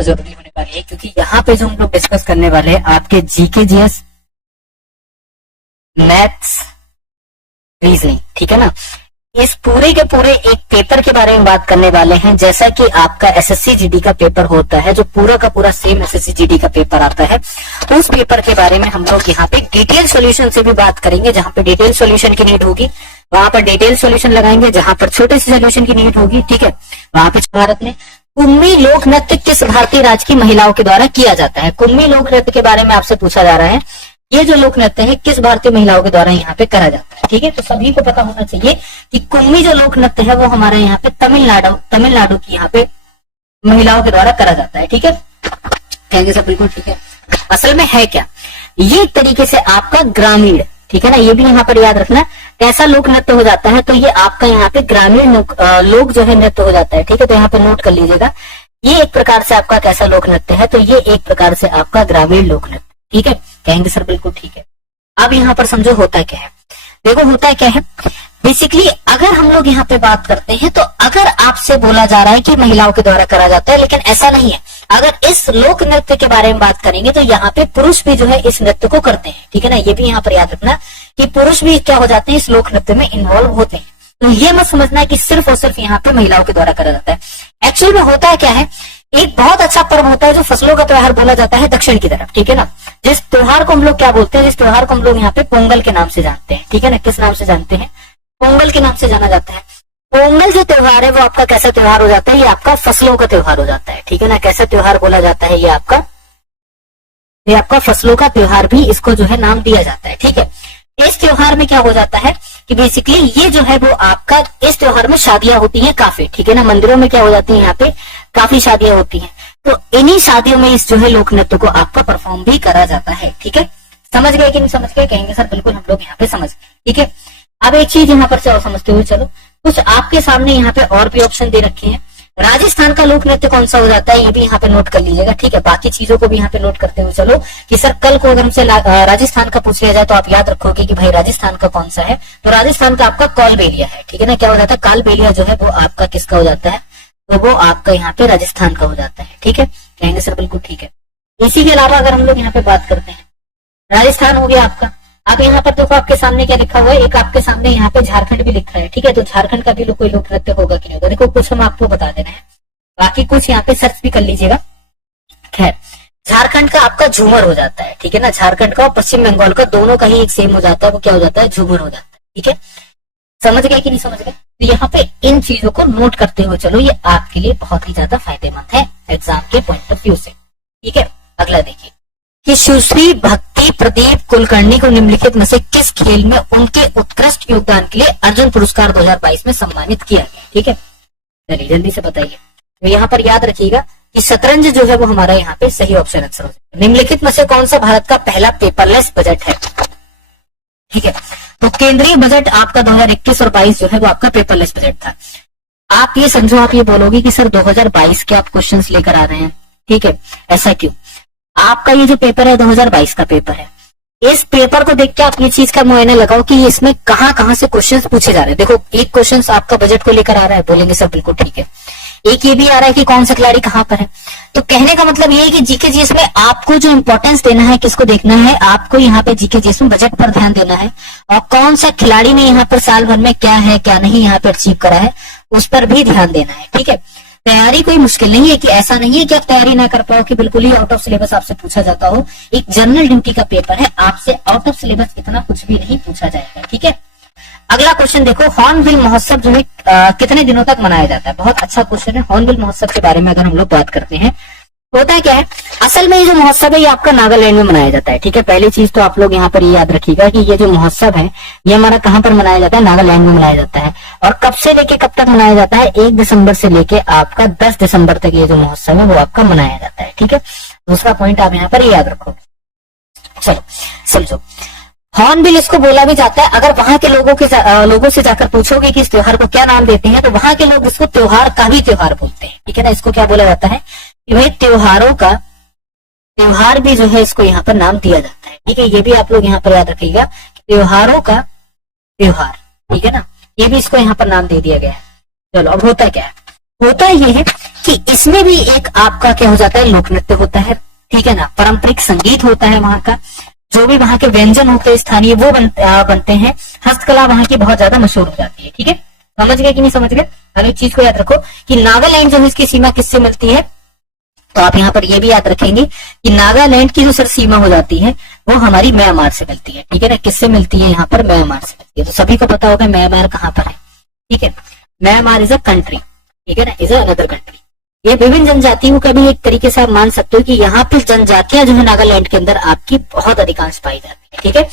जरूरी होने वाली है, क्योंकि यहाँ पे जो हम लोग डिस्कस करने वाले हैं आपके जीके जीएस, मैथ्स, रीजनिंग, ठीक है ना। इस पूरे के पूरे एक पेपर के बारे में बात करने वाले हैं, जैसा कि आपका एसएससी जीडी का पेपर होता है, जो पूरा का पूरा सेम एसएससी जीडी का पेपर आता है, उस पेपर के बारे में हम लोग यहाँ पे डिटेल सॉल्यूशन से भी बात करेंगे। जहां पे डिटेल सॉल्यूशन की नीड होगी वहां पर डिटेल सॉल्यूशन लगाएंगे, जहां पर छोटे से सॉल्यूशन की नीड होगी, ठीक है, वहां पे भारत में कुम्मी लोक नृत्य किस भारतीय राज्य की महिलाओं के द्वारा किया जाता है। कुम्मी लोक नृत्य के बारे में आपसे पूछा जा रहा है, ये जो लोक नृत्य है किस भारतीय महिलाओं के द्वारा यहाँ पे करा जाता है, ठीक है। तो सभी को पता होना चाहिए कि कुम्मी जो लोक नृत्य है वो हमारे यहाँ पे तमिलनाडु की यहाँ पे महिलाओं के द्वारा करा जाता है, ठीक है। कहेंगे सब बिल्कुल ठीक है। असल में है क्या, ये एक तरीके से आपका ग्रामीण, ठीक है ना, ये भी यहाँ पर याद रखना, कैसा लोक नृत्य हो जाता है, तो ये आपका यहाँ पे ग्रामीण लोक जो है नृत्य हो जाता है, ठीक है। तो यहाँ पे नोट कर लीजिएगा, ये एक प्रकार से आपका कैसा लोक नृत्य है, तो ये एक प्रकार से आपका ग्रामीण लोक नृत्य, ठीक है। कहेंगे सर बिल्कुल ठीक है। अब यहाँ पर समझो होता क्या है, देखो होता क्या है, बेसिकली अगर हम लोग यहाँ पे बात करते हैं तो अगर आपसे बोला जा रहा है कि महिलाओं के द्वारा करा जाता है, लेकिन ऐसा नहीं है। अगर इस लोक नृत्य के बारे में बात करेंगे तो यहाँ पे पुरुष भी जो है इस नृत्य को करते हैं, ठीक है ना। ये भी यहाँ पर याद रखना कि पुरुष भी क्या हो जाते हैं, इस लोक नृत्य में इन्वॉल्व होते हैं। तो ये मत समझना है कि सिर्फ और सिर्फ यहाँ पे महिलाओं के द्वारा करा जाता है। एक्चुअल में होता है क्या है, एक बहुत अच्छा पर्व होता है जो फसलों का त्योहार बोला जाता है दक्षिण की तरफ, ठीक है ना। जिस त्योहार को हम लोग क्या बोलते हैं, जिस त्योहार को हम लोग यहाँ पे पोंगल के नाम से जानते हैं, ठीक है ना। किस नाम से जानते हैं, पोंगल के नाम से जाना जाता है। पोंगल जो त्योहार है वो आपका कैसा त्योहार हो जाता है, ये आपका फसलों का त्योहार हो जाता है, ठीक है ना। कैसा त्योहार बोला जाता है, ये आपका फसलों का त्योहार भी इसको जो है नाम दिया जाता है, ठीक है। इस त्योहार में क्या हो जाता है कि बेसिकली ये जो है वो आपका, इस त्योहार में शादियां होती हैं काफी, ठीक है ना। मंदिरों में क्या हो जाती है, यहाँ पे काफी शादियां होती हैं, तो इन्हीं शादियों में इस जो है लोक नृत्य को आपका परफॉर्म भी करा जाता है, ठीक है। समझ गए कि नहीं समझ गए, कहेंगे सर बिल्कुल हम लोग यहाँ पे समझ गए, ठीक है। अब एक चीज यहाँ पर चलो समझते हुए चलो, कुछ आपके सामने यहाँ पे और भी ऑप्शन दे रखे हैं। राजस्थान का लोक नृत्य कौन सा हो जाता है, ये भी यहाँ पे नोट कर लीजिएगा, ठीक है। बाकी चीजों को भी यहाँ पे नोट करते हुए चलो कि सर कल को अगर हमसे राजस्थान का पूछ लिया जाए तो आप याद रखोगे कि भाई राजस्थान का कौन सा है, तो राजस्थान का आपका कालबेलिया है, ठीक है ना। क्या हो जाता है, कालबेलिया जो है वो आपका किसका हो जाता है, तो वो आपका यहाँ पे राजस्थान का हो जाता है, ठीक है। कहेंगे सर बिल्कुल ठीक है। इसी के अलावा अगर हम लोग यहाँ पे बात करते हैं, राजस्थान हो गया आपका। अब यहाँ पर देखो आपके सामने क्या लिखा हुआ है, एक आपके सामने यहाँ पे झारखंड भी लिखा है, ठीक है। तो झारखंड का भी कोई लोक नृत्य होगा कि नहीं होगा, देखो कुछ हम आपको बता देना है, बाकी कुछ यहाँ पे सर्च भी कर लीजिएगा। खैर, झारखंड का आपका झूमर हो जाता है, ठीक है ना। झारखंड का और पश्चिम बंगाल का दोनों का ही एक सेम हो जाता है, वो क्या हो जाता है, झूमर हो जाता है, ठीक है। समझ गए कि नहीं समझ गए, तो यहाँ पे इन चीजों को नोट करते हुए चलो, ये आपके लिए बहुत ही ज्यादा फायदेमंद है एग्जाम के पॉइंट ऑफ व्यू से, ठीक है। अगला देखिए कि सुश्री भक्ति प्रदीप कुलकर्णी को निम्नलिखित में से किस खेल में उनके उत्कृष्ट योगदान के लिए अर्जुन पुरस्कार 2022 में सम्मानित किया गया, ठीक है। चलिए जल्दी से बताइए। तो यहाँ पर याद रखिएगा कि शतरंज जो है वो हमारा यहाँ पे सही ऑप्शन आंसर हो जाएगा। निम्नलिखित में से कौन सा भारत का पहला पेपरलेस बजट है, ठीक है। तो केंद्रीय बजट आपका 2021 और 22 जो है वो आपका पेपरलेस बजट था। आप ये समझो, आप ये बोलोगे कि सर 2022 के आप क्वेश्चंस लेकर आ रहे हैं, ठीक है, ऐसा क्यों। आपका ये जो पेपर है 2022 का पेपर है, इस पेपर को देख के आप ये चीज का मुआयना लगाओ कि इसमें कहां से क्वेश्चंस पूछे जा रहे हैं। देखो एक क्वेश्चन आपका बजट को लेकर आ रहा है, बोलेंगे सर बिल्कुल ठीक है। एक ये भी आ रहा है कि कौन सा खिलाड़ी कहां पर है। तो कहने का मतलब ये है कि जीके जीएस में आपको जो इंपॉर्टेंस देना है, किसको देखना है, आपको यहाँ पे जीके जीएस में बजट पर ध्यान देना है, और कौन सा खिलाड़ी ने यहाँ पर साल भर में क्या है क्या नहीं यहाँ पे अचीव करा है, उस पर भी ध्यान देना है, ठीक है। तैयारी कोई मुश्किल नहीं है, कि ऐसा नहीं है कि आप तैयारी ना कर पाओ, कि बिल्कुल ही आउट ऑफ सिलेबस आपसे पूछा जाता हो। एक जनरल ड्यूटी का पेपर है, आपसे आउट ऑफ सिलेबस इतना कुछ भी नहीं पूछा जाएगा, ठीक है। अगला क्वेश्चन देखो, हॉर्नबिल महोत्सव जो है कितने दिनों तक मनाया जाता है। बहुत अच्छा क्वेश्चन है। हॉर्नबिल महोत्सव के बारे में अगर हम लोग बात करते हैं, होता है क्या है, असल में ये जो महोत्सव है ये आपका नागालैंड में मनाया जाता है, ठीक है। पहली चीज तो आप लोग यहाँ पर ये याद रखिएगा कि ये जो महोत्सव है ये हमारा कहाँ पर मनाया जाता है, नागालैंड में मनाया जाता है। और कब से लेके कब तक मनाया जाता है, 1 दिसंबर से लेके आपका 10 दिसंबर तक ये जो महोत्सव है वो आपका मनाया जाता है, ठीक है। दूसरा पॉइंट आप यहाँ पर ये याद रखो। चलो समझो, हॉर्नबिल इसको बोला भी जाता है। अगर वहां के लोगों से जाकर पूछोगे कि इस त्योहार को क्या नाम देते हैं, तो वहां के लोग इसको त्योहार का भी त्योहार बोलते हैं, ठीक है ना। इसको क्या बोला जाता है कि भाई त्योहारों का त्योहार भी जो है इसको यहाँ पर नाम दिया जाता है, ठीक है। ये भी आप लोग यहाँ पर याद रखिएगा, त्योहारों का त्योहार, ठीक है ना, ये भी इसको यहाँ पर नाम दे दिया गया है। चलो अब होता क्या है, होता ये है कि इसमें भी एक आपका क्या हो जाता है, लोक नृत्य होता है, ठीक है ना, पारंपरिक संगीत होता है वहां का, जो भी वहां के व्यंजन होते हैं स्थानीय वो बनते हैं, हस्तकला वहां की बहुत ज्यादा मशहूर हो जाती है। ठीक है, समझ गए कि नहीं समझ गए? अब एक चीज को याद रखो कि नागालैंड जो है इसकी सीमा किससे मिलती है, तो आप यहाँ पर ये भी याद रखेंगे कि नागालैंड की जो सर सीमा हो जाती है वो हमारी म्यांमार से मिलती है। ठीक है ना, किससे मिलती है, यहाँ पर म्यांमार से मिलती है। तो सभी को पता होगा म्यांमार कहाँ पर है। ठीक है, म्यांमार इज अ कंट्री, ठीक है ना, इज अनदर कंट्री। ये विभिन्न जनजातियों का भी एक तरीके से आप मान सकते हो कि यहाँ पर जनजातियां जो है नागालैंड के अंदर आपकी बहुत अधिकांश पाई जाती है। ठीक है,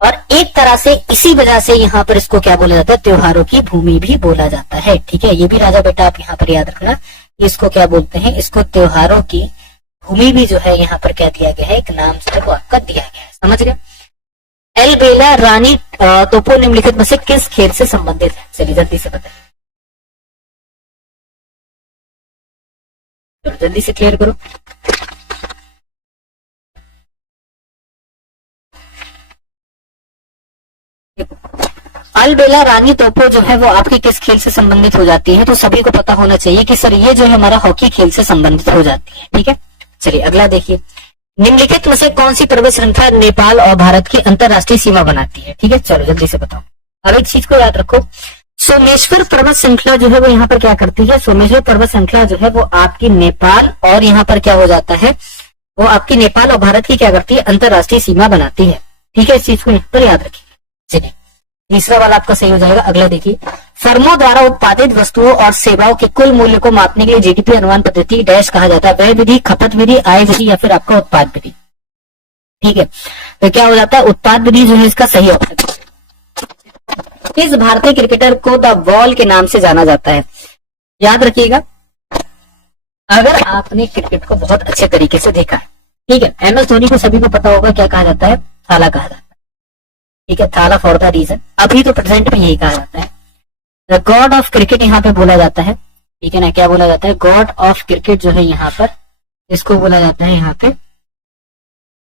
और एक तरह से इसी वजह से यहाँ पर इसको क्या बोला जाता है, त्योहारों की भूमि भी बोला जाता है। ठीक है, ये भी राजा बेटा आप यहाँ पर याद रखना, इसको क्या बोलते हैं, इसको त्योहारों की भूमि भी जो है यहाँ पर क्या दिया गया है, एक नाम से वो आपका दिया गया है। समझ गए? एल बेला रानी तोपो निम्नलिखित में से किस खेल से संबंधित है? चलिए जल्दी से बताइए, तो जल्दी से क्लियर करो। अलबेला रानी तोपो जो है वो आपके किस खेल से संबंधित हो जाती है? तो सभी को पता होना चाहिए कि सर ये जो है हमारा हॉकी खेल से संबंधित हो जाती है। ठीक है, चलिए अगला देखिए, निम्नलिखित में से कौन सी पर्वत श्रृंखला नेपाल और भारत की अंतरराष्ट्रीय सीमा बनाती है? ठीक है, चलो जल्दी से बताओ। अब एक चीज को याद रखो, सोमेश्वर पर्वत श्रृंखला जो है वो यहाँ पर क्या करती है, सोमेश्वर पर्वत श्रृंखला जो है वो आपकी नेपाल और यहाँ पर क्या हो जाता है, वो आपकी नेपाल और भारत की क्या करती है, अंतरराष्ट्रीय सीमा बनाती है। ठीक है, इस चीज को यहाँ पर याद रखिए। चलिए तीसरा वाला आपका सही हो जाएगा। अगला देखिए, फर्मों द्वारा उत्पादित वस्तुओं और सेवाओं के कुल मूल्य को मापने के लिए जीडीपी अनुमान पद्धति डैश कहा जाता है, व्यय विधि, खपत विधि, आय विधि या फिर आपका उत्पाद विधि। ठीक है, तो क्या हो जाता है, उत्पाद विधि जो है इसका सही ऑप्शन। इस भारतीय क्रिकेटर को द वॉल के नाम से जाना जाता है? याद रखिएगा, अगर आपने क्रिकेट को बहुत अच्छे तरीके से देखा है, ठीक है, MS धोनी को सभी को पता होगा क्या कहा जाता है, थाला कहा जाता है। ठीक है, थाला फॉर द रीजन, अभी तो प्रेजेंट में यही कहा जाता है। द गॉड ऑफ क्रिकेट यहाँ पे बोला जाता है। ठीक है ना, क्या बोला जाता है, गॉड ऑफ क्रिकेट जो है यहाँ पर, इसको बोला जाता है यहाँ पे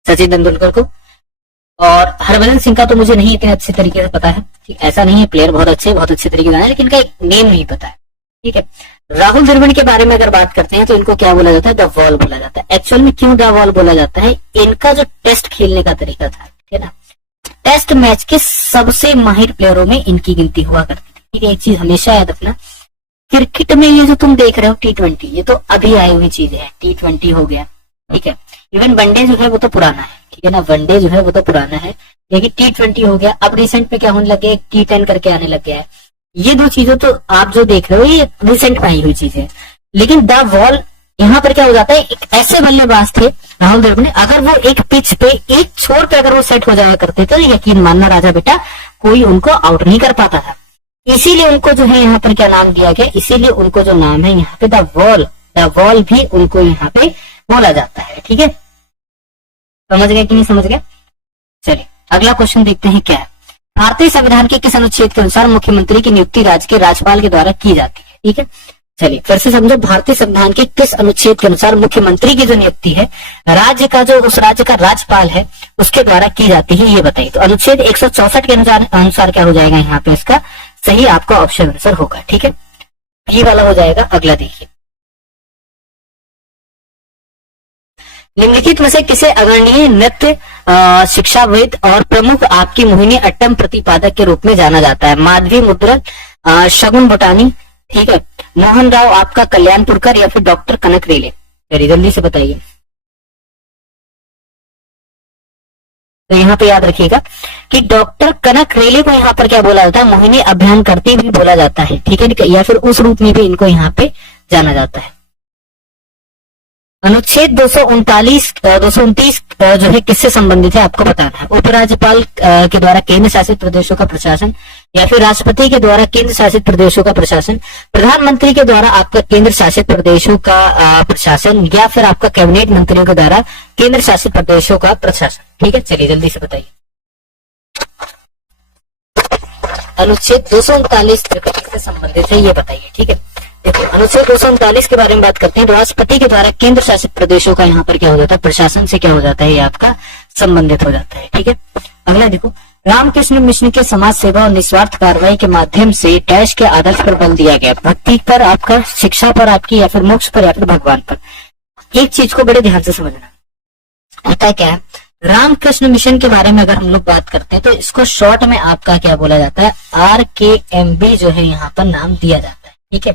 सचिन तेंदुलकर को। और हरभजन सिंह का तो मुझे नहीं इतने अच्छे तरीके से पता है, ठीक, ऐसा नहीं है, प्लेयर बहुत अच्छे तरीके से है, लेकिन इनका एक नेम नहीं पता है। ठीक है, राहुल द्रविड़ के बारे में अगर बात करते हैं तो इनको क्या बोला जाता है, द वॉल बोला जाता है। एक्चुअल में क्यों द वॉल बोला जाता है, इनका जो टेस्ट खेलने का तरीका था, ठीक है ना, टेस्ट मैच के सबसे माहिर प्लेयरों में इनकी गिनती हुआ करती थी। ठीक है, एक चीज हमेशा याद रखना, क्रिकेट में ये जो तुम देख रहे हो T20, ये तो अभी आई हुई चीज है, T20 हो गया। ठीक है, इवन वनडे जो है वो तो पुराना है। ठीक है ना, वनडे जो है वो तो पुराना है, लेकिन T20 हो गया। अब रिसेंट में क्या होने लगे, T10 करके आने लग गया है। ये दो चीजें तो आप जो देख रहे हो ये रिसेंट में आई हुई चीज है, लेकिन द वॉल यहाँ पर क्या हो जाता है, एक ऐसे बल्लेबाज थे राहुल द्रविड़ ने, अगर वो एक पिच पे एक छोर पे अगर वो सेट हो जाया करते थे, यकीन मानना राजा बेटा, कोई उनको आउट नहीं कर पाता था। इसीलिए उनको जो है यहाँ पर क्या नाम दिया गया, इसीलिए उनको जो नाम है यहाँ पे द वॉल भी उनको यहाँ पे बोला जाता है। ठीक है, समझ गए कि नहीं समझ गए? चलिए अगला क्वेश्चन देखते हैं क्या है। भारतीय संविधान के किस अनुच्छेद के अनुसार मुख्यमंत्री की नियुक्ति राज्य के राज्यपाल के द्वारा की जाती है? ठीक है, चलिए फिर से समझो, भारतीय संविधान के किस अनुच्छेद के अनुसार मुख्यमंत्री की जो नियुक्ति है राज्य का जो उस राज्य का राज्यपाल है उसके द्वारा की जाती है, ये बताइए। तो अनुच्छेद 164 के अनुसार क्या हो जाएगा, यहाँ पे इसका सही आपका ऑप्शन आंसर होगा। ठीक है, ये वाला हो जाएगा। अगला देखिए, निम्नलिखित में से किसे अग्रणीय नृत्य शिक्षाविद और प्रमुख आपकी मोहिनी अट्टम प्रतिपादक के रूप में जाना जाता है? माधवी मुद्रल, शगुन बोटानी, ठीक है, मोहन राव आपका कल्याणपुरकर या फिर डॉक्टर कनक रेले? चलिए जल्दी से बताइए। तो यहाँ पे याद रखिएगा कि डॉक्टर कनक रेले को यहाँ पर क्या बोला जाता है, मोहिनी अभियान करती भी बोला जाता है। ठीक है, या फिर उस रूप में भी इनको यहाँ पे जाना जाता है। अनुच्छेद 229 जो है किससे संबंधित है आपको बताना है? उपराज्यपाल के द्वारा केंद्र शासित प्रदेशों का प्रशासन, या फिर राष्ट्रपति के द्वारा केंद्र शासित प्रदेशों का प्रशासन, प्रधानमंत्री के द्वारा आपका केंद्र शासित प्रदेशों का प्रशासन, या फिर आपका कैबिनेट मंत्रियों के द्वारा केंद्र शासित प्रदेशों का प्रशासन? ठीक है, चलिए जल्दी से बताइए। अनुच्छेद 239 से संबंधित है, ये बताइए। ठीक है, देखिए अनुच्छेद 239 के बारे में बात करते हैं। राष्ट्रपति के द्वारा केंद्र शासित प्रदेशों का यहाँ पर क्या हो जाता है, प्रशासन से क्या हो जाता है, ये आपका संबंधित हो जाता है। ठीक है, अगला देखो, रामकृष्ण मिशन के समाज सेवा और निस्वार्थ कार्रवाई के माध्यम से डैश के आदर्श पर बल दिया गया, भक्ति पर आपका, शिक्षा पर आपकी, या फिर मोक्ष पर, या फिर भगवान पर। एक चीज को बड़े ध्यान से समझना, होता क्या है, रामकृष्ण मिशन के बारे में अगर हम लोग बात करते हैं तो इसको शॉर्ट में आपका क्या बोला जाता है, RKMB जो है यहाँ पर नाम दिया जाता है। ठीक है,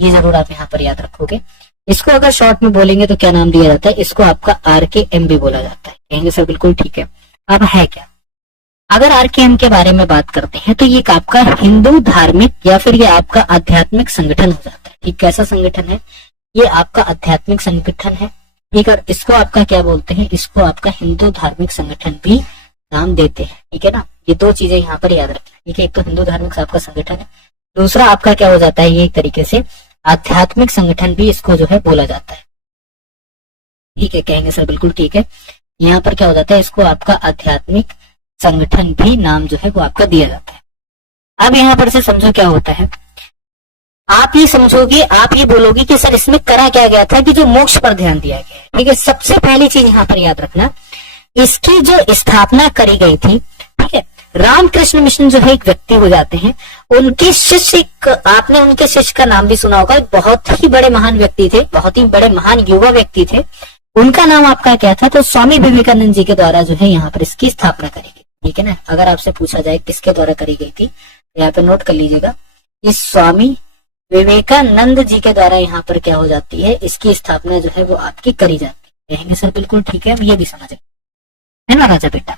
ये जरूर आप यहाँ पर याद रखोगे। इसको अगर शॉर्ट में बोलेंगे तो क्या नाम दिया जाता है, इसको आपका RKMB बोला जाता है। कहेंगे सर बिल्कुल ठीक है। अब है क्या, अगर RKM के बारे में बात करते हैं तो ये आपका हिंदू धार्मिक या फिर ये आपका आध्यात्मिक संगठन हो जाता है। ठीक, कैसा संगठन है, ये आपका आध्यात्मिक संगठन है। ठीक, और इसको आपका क्या बोलते हैं, इसको आपका हिंदू धार्मिक संगठन भी नाम देते हैं। ठीक है ना, ये दो चीजें यहाँ पर याद रखें। ठीक है, एक तो हिंदू धार्मिक आपका संगठन है, दूसरा आपका क्या हो जाता है, ये एक तरीके से आध्यात्मिक संगठन भी इसको जो है बोला जाता है। ठीक है, कहेंगे सर बिल्कुल ठीक है। यहाँ पर क्या हो जाता है, इसको आपका आध्यात्मिक संगठन भी नाम जो है वो आपका दिया जाता है। अब यहाँ पर से समझो क्या होता है, आप ये समझोगे, आप ये बोलोगे कि सर इसमें करा क्या गया था कि जो मोक्ष पर ध्यान दिया गया है। ठीक है, सबसे पहली चीज यहाँ पर याद रखना, इसकी जो स्थापना करी गई थी, ठीक है, रामकृष्ण मिशन जो है एक व्यक्ति हो जाते हैं, उनके शिष्य, आपने उनके शिष्य का नाम भी सुना होगा, बहुत ही बड़े महान व्यक्ति थे, बहुत ही बड़े महान युवा व्यक्ति थे। उनका नाम आपका क्या था, तो स्वामी विवेकानंद जी के द्वारा जो है यहाँ पर इसकी स्थापना करी गई। ठीक है ना, अगर आपसे पूछा जाए किसके द्वारा करी गई थी, यहाँ पे नोट कर लीजिएगा, इस स्वामी विवेकानंद जी के द्वारा यहाँ पर क्या हो जाती है, इसकी स्थापना जो है वो आपकी करी जाती है। कहेंगे सर बिल्कुल ठीक है, ये भी समझ है ना राजा बेटा।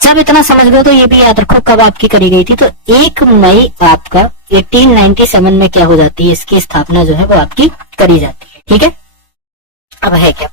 जब इतना समझ गए तो ये भी याद रखो कब आपकी करी गई थी, तो 1 मई आपका 1897 में क्या हो जाती है, इसकी स्थापना जो है वो आपकी करी जाती है। ठीक है, अब है क्या,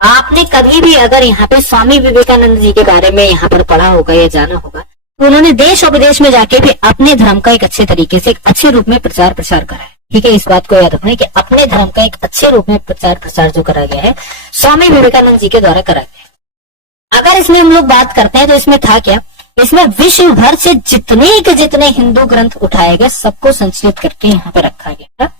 आपने कभी भी अगर यहाँ पे स्वामी विवेकानंद जी के बारे में यहाँ पर पढ़ा होगा या जाना होगा, तो उन्होंने देश और विदेश में जाके भी अपने धर्म का एक अच्छे तरीके से, एक अच्छे रूप में प्रचार प्रसार करा है। ठीक है, इस बात को याद रखना कि अपने धर्म का एक अच्छे रूप में प्रचार प्रसार जो करा गया है, स्वामी विवेकानंद जी के द्वारा करा गया है। अगर इसमें हम लोग बात करते हैं तो इसमें था क्या, इसमें विश्व भर से जितने के जितने हिंदू ग्रंथ उठाए गए सबको संकलित करके यहाँ पे रखा गया था,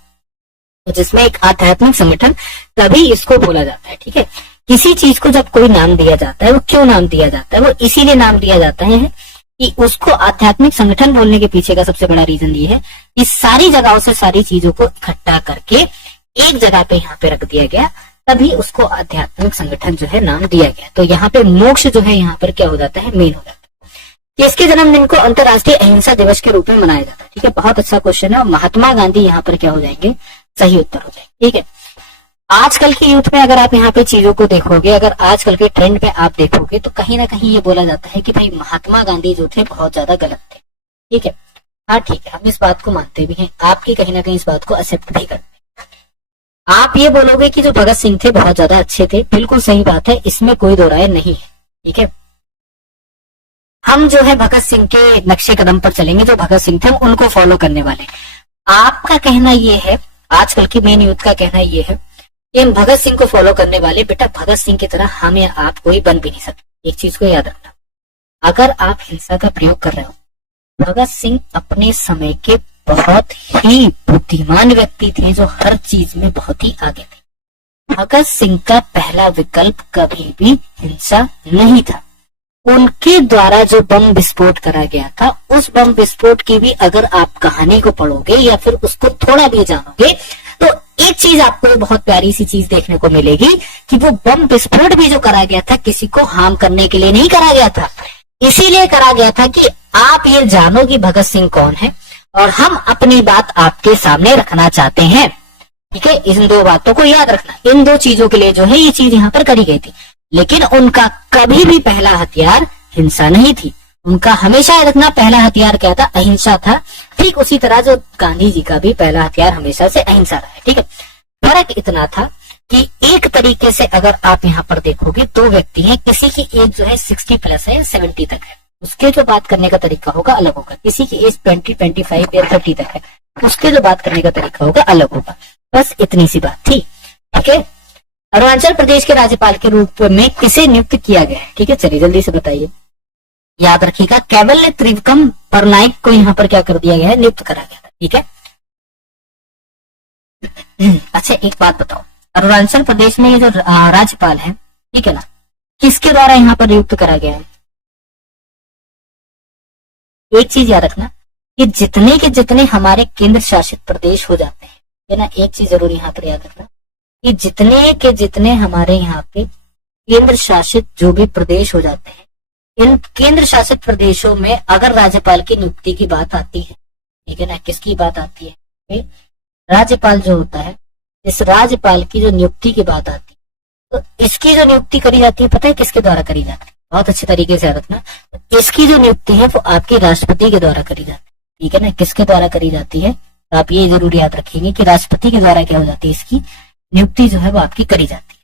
तो जिसमें एक आध्यात्मिक संगठन तभी इसको बोला जाता है। ठीक है, किसी चीज को जब कोई नाम दिया जाता है, वो क्यों नाम दिया जाता है, वो इसीलिए नाम दिया जाता है कि उसको आध्यात्मिक संगठन बोलने के पीछे का सबसे बड़ा रीजन ये है कि सारी जगहों से सारी चीजों को इकट्ठा करके एक जगह पे यहाँ पे रख दिया गया, तभी उसको आध्यात्मिक संगठन जो है नाम दिया गया। तो यहाँ पे मोक्ष जो है यहाँ पर क्या हो जाता है, मेन हो जाता है। इसके जन्मदिन को अंतर्राष्ट्रीय अहिंसा दिवस के रूप में मनाया जाता है। ठीक है, बहुत अच्छा क्वेश्चन है, और महात्मा गांधी यहाँ पर क्या हो जाएंगे, सही उत्तर हो जाएंगे। ठीक है, आजकल की यूथ में अगर आप यहाँ पे चीजों को देखोगे, अगर आजकल के ट्रेंड पे आप देखोगे, तो कहीं ना कहीं ये बोला जाता है कि भाई महात्मा गांधी जो थे बहुत ज्यादा गलत थे। ठीक है, हाँ ठीक है, हम इस बात को मानते भी हैं, आपकी कहीं ना कहीं इस बात को एक्सेप्ट भी करते हैं। आप ये बोलोगे कि जो भगत सिंह थे बहुत ज्यादा अच्छे थे, बिल्कुल सही बात है, इसमें कोई दो राय नहीं है। ठीक है, हम जो है भगत सिंह के नक्शे कदम पर चलेंगे, जो भगत सिंह थे उनको फॉलो करने वाले। आपका कहना ये है, आजकल की मेन यूथ का कहना ये है कि हम भगत सिंह को फॉलो करने वाले, बेटा भगत सिंह की तरह हम या आप कोई बन भी नहीं सकते। एक चीज को याद रखना, अगर आप हिंसा का प्रयोग कर रहे हो, भगत सिंह अपने समय के बहुत ही बुद्धिमान व्यक्ति थे, जो हर चीज में बहुत ही आगे थे। भगत सिंह का पहला विकल्प कभी भी हिंसा नहीं था। उनके द्वारा जो बम विस्फोट करा गया था, उस बम विस्फोट की भी अगर आप कहानी को पढ़ोगे या फिर उसको थोड़ा भी जानोगे, तो एक चीज आपको बहुत प्यारी सी चीज देखने को मिलेगी कि वो बम विस्फोट भी जो करा गया था, किसी को हार्म करने के लिए नहीं करा गया था, इसीलिए करा गया था कि आप ये जानो कि भगत सिंह कौन है, और हम अपनी बात आपके सामने रखना चाहते हैं। ठीक है, इन दो बातों को याद रखना, इन दो चीजों के लिए जो है ये चीज यहाँ पर करी गई थी। लेकिन उनका कभी भी पहला हथियार हिंसा नहीं थी, उनका हमेशा याद रखना पहला हथियार क्या था, अहिंसा था। ठीक उसी तरह जो गांधी जी का भी पहला हथियार हमेशा से अहिंसा रहा है। ठीक है, फर्क इतना था कि एक तरीके से अगर आप यहाँ पर देखोगे, दो व्यक्ति हैं, किसी की एज जो है 60 प्लस है, 70 तक है, उसके जो बात करने का तरीका होगा अलग होगा। किसी की एज 20, 25 या 30 तक है, उसके जो बात करने का तरीका होगा अलग होगा। बस इतनी सी बात थी। ठीक है, अरुणाचल प्रदेश के राज्यपाल के रूप में किसे नियुक्त किया गया है? ठीक है, चलिए जल्दी से बताइए, याद रखिएगा, कैवल्य त्रिविक्रम परनाइक को यहाँ पर क्या कर दिया गया है, नियुक्त करा गया था। ठीक है, अच्छा एक बात बताओ, अरुणाचल प्रदेश में ये जो राज्यपाल है, ठीक है ना, किसके द्वारा यहाँ पर नियुक्त करा गया है? एक चीज याद रखना कि जितने के जितने हमारे केंद्र शासित प्रदेश हो जाते हैं, है ना, एक चीज जरूर यहाँ पर याद रखना कि जितने के जितने हमारे यहाँ पे केंद्र शासित जो भी प्रदेश हो जाते हैं, इन केंद्र शासित प्रदेशों में अगर राज्यपाल की नियुक्ति की बात आती है, ठीक है ना, किसकी बात आती है, राज्यपाल जो होता है, इस राज्यपाल की जो नियुक्ति की बात आती है, तो इसकी जो नियुक्ति करी जाती है पता है किसके द्वारा करी जाती है, बहुत अच्छे तरीके से याद रखना, इसकी जो नियुक्ति है वो आपके राष्ट्रपति के द्वारा करी जाती है, ठीक है ना, किसके द्वारा करी जाती है, तो आप ये जरूर याद रखेंगे कि राष्ट्रपति के द्वारा क्या हो जाती है, इसकी नियुक्ति जो है वो आपकी करी जाती है।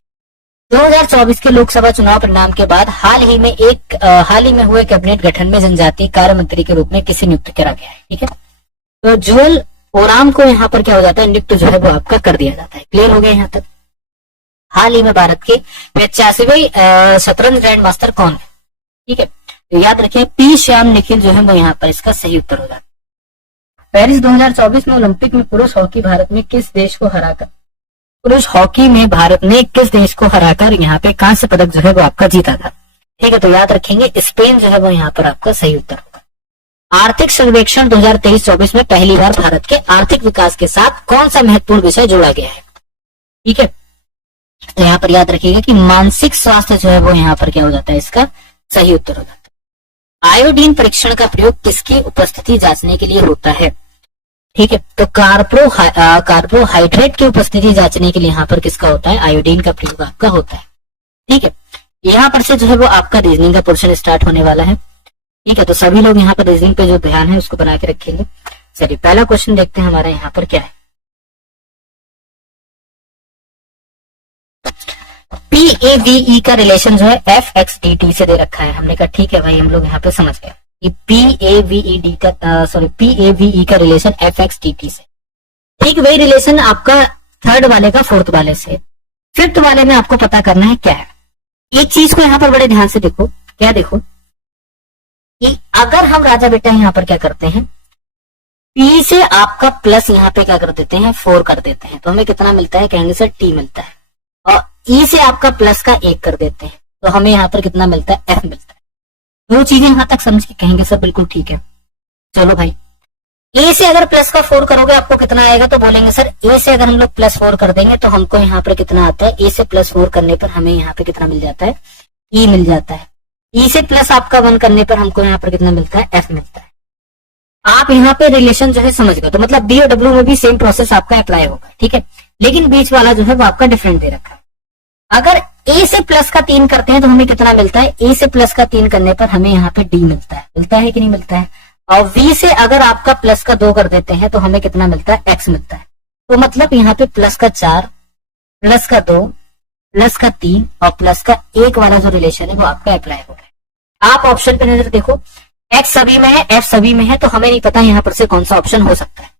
2024 के लोकसभा चुनाव परिणाम के बाद हाल ही में हुए कैबिनेट गठन में जनजातीय कार्य मंत्री के रूप में किसे नियुक्त करा गया है, ठीक है। तो जुअल ओराम को यहाँ पर क्या हो जाता है, नियुक्त जो है वो आपका कर दिया जाता है। क्लियर हो गया यहाँ तक। हाल ही में भारत के 85वें शतरंज ग्रैंड मास्टर कौन है, ठीक है, तो याद रखिए पी श्याम निखिल जो है वो यहाँ पर इसका सही उत्तर हो जाता है। पेरिस 2024 में ओलंपिक में पुरुष हॉकी में भारत ने किस देश को हराकर यहाँ पे कांस्य पदक जो है वो आपका जीता था, ठीक है, तो याद रखेंगे स्पेन जो है वो यहाँ पर आपका सही उत्तर होगा। आर्थिक सर्वेक्षण 2023-24 में पहली बार भारत के आर्थिक विकास के साथ कौन सा महत्वपूर्ण विषय जोड़ा गया है, ठीक है, तो यहाँ पर याद रखिएगा कि मानसिक स्वास्थ्य जो है वो यहाँ पर क्या हो जाता है, इसका सही उत्तर हो जाता है। आयोडीन परीक्षण का प्रयोग किसकी उपस्थिति जांचने के लिए होता है, ठीक है, तो कार्बोहाइड्रेट की उपस्थिति जांचने के लिए यहाँ पर किसका होता है, आयोडीन का प्रयोग आपका होता है, ठीक है। यहाँ पर से जो है वो आपका रीजनिंग का पोर्शन स्टार्ट होने वाला है, ठीक है, तो सभी लोग यहाँ पर रीजनिंग पे जो ध्यान है उसको बना के रखेंगे। चलिए पहला क्वेश्चन देखते हैं हमारे यहाँ पर क्या है। PAVE का रिलेशन जो है FXDT से दे रखा है। हमने कहा ठीक है भाई, हम लोग यहाँ पे समझ गए कि PAVE का रिलेशन FXDT से, ठीक वही रिलेशन आपका थर्ड वाले का फोर्थ वाले से। फिफ्थ वाले में आपको पता करना है क्या है। एक चीज को यहाँ पर बड़े ध्यान से देखो, क्या देखो कि अगर हम राजा बेटा यहाँ पर क्या करते हैं, P से आपका प्लस यहाँ पे क्या कर देते हैं, 4 कर देते हैं, तो हमें कितना मिलता है, कहेंगे सर T मिलता है, और E से आपका प्लस का 1 कर देते हैं तो हमें यहाँ पर कितना मिलता है, F मिलता है। दो चीजें यहां तक समझ के कहेंगे सर बिल्कुल ठीक है। चलो भाई, A से अगर प्लस का 4 करोगे आपको कितना आएगा, तो बोलेंगे सर A से अगर हम लोग प्लस 4 कर देंगे तो हमको यहाँ पर कितना आता है, A से प्लस 4 करने पर हमें यहाँ पे कितना मिल जाता है, E मिल जाता है। E से प्लस आपका 1 करने पर हमको यहाँ पर कितना मिलता है, F मिलता है। आप यहाँ पे रिलेशन जो है समझ गए, तो मतलब B और W में भी सेम प्रोसेस आपका अप्लाई होगा, ठीक है, लेकिन बीच वाला जो है वो आपका डिफरेंट दे रखा है। अगर A से प्लस का 3 करते हैं तो हमें कितना मिलता है, A से प्लस का 3 करने पर हमें यहाँ पे D मिलता है कि नहीं मिलता है। और V से अगर आपका प्लस का 2 कर देते हैं तो हमें कितना मिलता है, X मिलता है। तो मतलब यहाँ पे प्लस का 4, प्लस का 2, प्लस का 3 और प्लस का 1 वाला जो रिलेशन है वो आपका अप्लाई हो गया। आप ऑप्शन पे नजर देखो, X सभी में है, F सभी में है, तो हमें नहीं पता यहाँ पर से कौन सा ऑप्शन हो सकता है,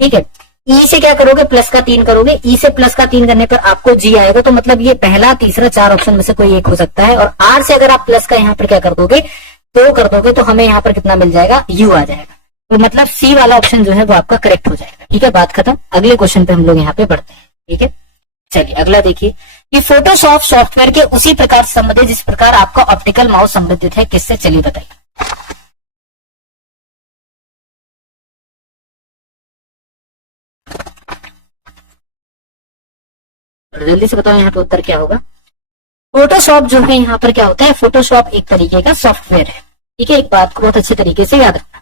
ठीक है। E से क्या करोगे, प्लस का 3 करोगे, E से प्लस का 3 करने पर आपको G आएगा, तो मतलब ये पहला तीसरा 4 ऑप्शन में से कोई एक हो सकता है। और R से अगर आप प्लस का यहाँ पर क्या कर दोगे, 2 कर दोगे, तो हमें यहाँ पर कितना मिल जाएगा, U आ जाएगा। तो मतलब C वाला ऑप्शन जो है वो आपका करेक्ट हो जाएगा, ठीक है, बात खत्म। अगले क्वेश्चन पे हम लोग यहाँ पे बढ़ते हैं, ठीक है। चलिए अगला देखिए कि फोटोशॉप सॉफ्टवेयर के उसी प्रकार संबंधित जिस प्रकार आपका ऑप्टिकल माउस संबंधित है, किससे, चलिए बताइए। जल्दी से बताओ यहाँ पे उत्तर क्या होगा। फोटोशॉप जो है यहाँ पर क्या होता है, फोटोशॉप एक तरीके का सॉफ्टवेयर है, ठीक है, एक बात को बहुत अच्छे तरीके से याद रखना।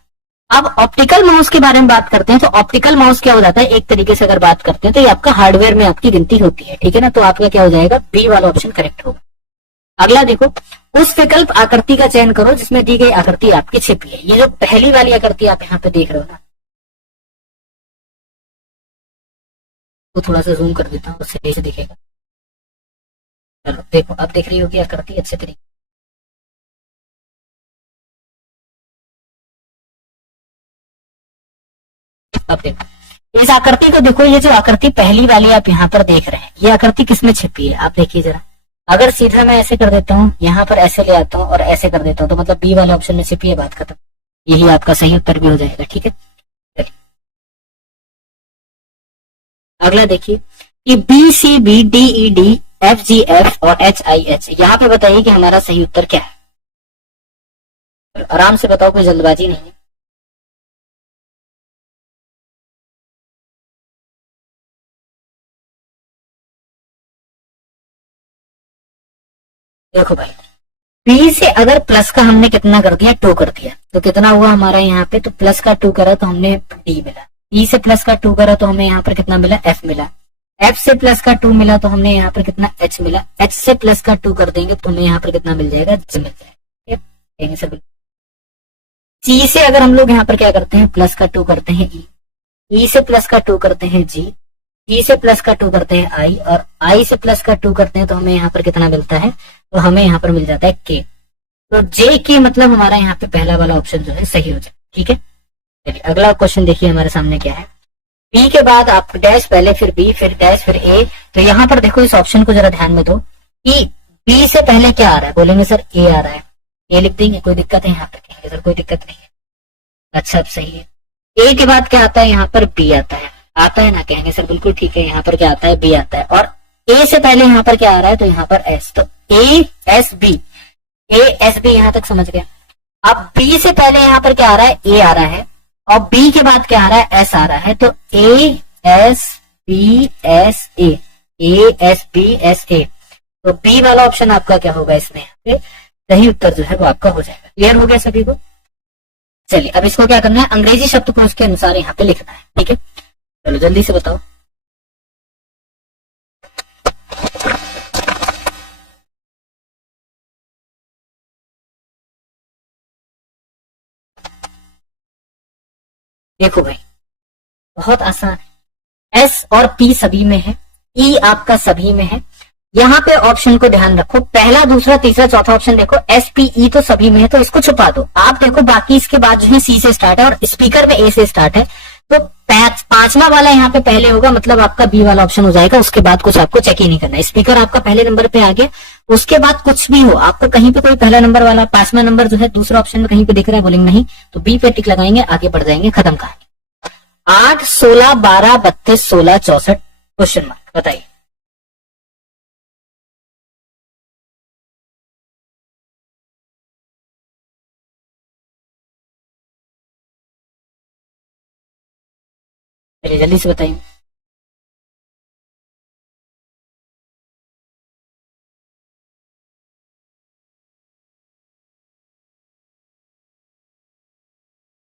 अब ऑप्टिकल माउस के बारे में बात करते हैं, तो ऑप्टिकल माउस क्या हो जाता है, एक तरीके से अगर बात करते हैं तो ये आपका हार्डवेयर में आपकी गिनती होती है, ठीक है ना, तो आपका क्या हो जाएगा, बी वाला ऑप्शन करेक्ट होगा। अगला देखो, उस विकल्प आकृति का चयन करो जिसमें दी गई आकृति आपकी छिपी है। ये जो पहली वाली आकृति आप यहाँ पे देख रहे हो ना, तो थोड़ा सा जूम कर देता हूँ, उससे से दिखेगा। चलो देखो, अब देख रही हो कि आकृति अच्छे तरीके, अब देखो इस आकृति को देखो, ये जो आकृति पहली वाली आप यहाँ पर देख रहे हैं, ये आकृति किसमें छिपी है, आप देखिए जरा। अगर सीधा मैं ऐसे कर देता हूँ, यहाँ पर ऐसे ले आता हूँ और ऐसे कर देता हूँ, तो मतलब बी वाले ऑप्शन में छिपी है, बात खत्म। यही आपका सही उत्तर भी हो जाएगा, ठीक है। अगला देखिए कि BCB DED FGF और HIH, यहाँ पे बताइए कि हमारा सही उत्तर क्या है। आराम से बताओ, कोई जल्दबाजी नहीं है। देखो भाई, बी से अगर प्लस का हमने कितना कर दिया, 2 कर दिया, तो कितना हुआ हमारा यहाँ पे, तो प्लस का 2 करा तो हमने डी मिला। ई से प्लस का 2 करा तो हमें यहाँ पर कितना मिला, एफ मिला। एफ से प्लस का 2 मिला तो हमने यहाँ पर कितना, एच मिला। एच से प्लस का 2 कर देंगे तो हमें यहाँ पर कितना मिल जाएगा, जी मिल जाएगा। सी से अगर हम लोग यहाँ पर क्या करते हैं, प्लस का 2 करते हैं ई, ई से प्लस का 2 करते हैं जी, ई से प्लस का 2 करते हैं आई, और आई से प्लस का 2 करते हैं तो हमें यहाँ पर कितना मिलता है, तो हमें यहाँ पर मिल जाता है के। तो जे के मतलब हमारा यहाँ पे पहला वाला ऑप्शन जो है सही हो जाए। ठीक है, चलिए अगला क्वेश्चन देखिए हमारे सामने क्या है। बी के बाद आप डैश, पहले फिर बी, फिर डैश, फिर ए। तो यहाँ पर देखो इस ऑप्शन को जरा ध्यान में दो कि बी से पहले क्या आ रहा है, बोलेंगे सर ए आ रहा है, ए लिख देंगे, कोई दिक्कत है, यहाँ पर कहेंगे सर कोई दिक्कत नहीं है, अच्छा अब सही है। ए के बाद क्या आता है, यहाँ पर बी आता है ना, कहेंगे सर बिल्कुल ठीक है, यहाँ पर क्या आता है, बी आता है। और ए से पहले यहाँ पर क्या आ रहा है, तो यहाँ पर एस, तो A S B, A S B यहाँ तक समझ गया। अब बी से पहले यहाँ पर क्या आ रहा है, ए आ रहा है, और बी के बाद क्या आ रहा है, एस आ रहा है, तो A S B S A, A S B S A. तो बी वाला ऑप्शन आपका क्या होगा, इसमें यहाँ पे सही उत्तर जो है वो आपका हो जाएगा। क्लियर हो गया सभी को। चलिए अब इसको क्या करना है, अंग्रेजी शब्दकोश के अनुसार यहाँ पे लिखना है। ठीक है, चलो जल्दी से बताओ। देखो भाई बहुत आसान है, एस और पी सभी में है, ई आपका सभी में है। यहाँ पे ऑप्शन को ध्यान रखो, पहला दूसरा तीसरा चौथा ऑप्शन देखो, एस पी ई तो सभी में है, तो इसको छुपा दो। आप देखो बाकी इसके बाद जो है सी से स्टार्ट है और स्पीकर में ए से स्टार्ट है, तो पांचवा वाला यहाँ पे पहले होगा, मतलब आपका बी वाला ऑप्शन हो जाएगा। उसके बाद कुछ आपको चेक ही नहीं करना है, स्पीकर आपका पहले नंबर पे आ गया, उसके बाद कुछ भी हो आपका कहीं पे कोई पहला नंबर वाला 5वां नंबर जो है दूसरा ऑप्शन में कहीं पे दिख रहा है, बोलेंगे नहीं, तो बी पे टिक लगाएंगे, आगे बढ़ जाएंगे, खत्म कहानी। 8, 16, 12, 32, 16, 64 क्वेश्चन मार्क, बताइए। चलिए जल्दी से बताइए।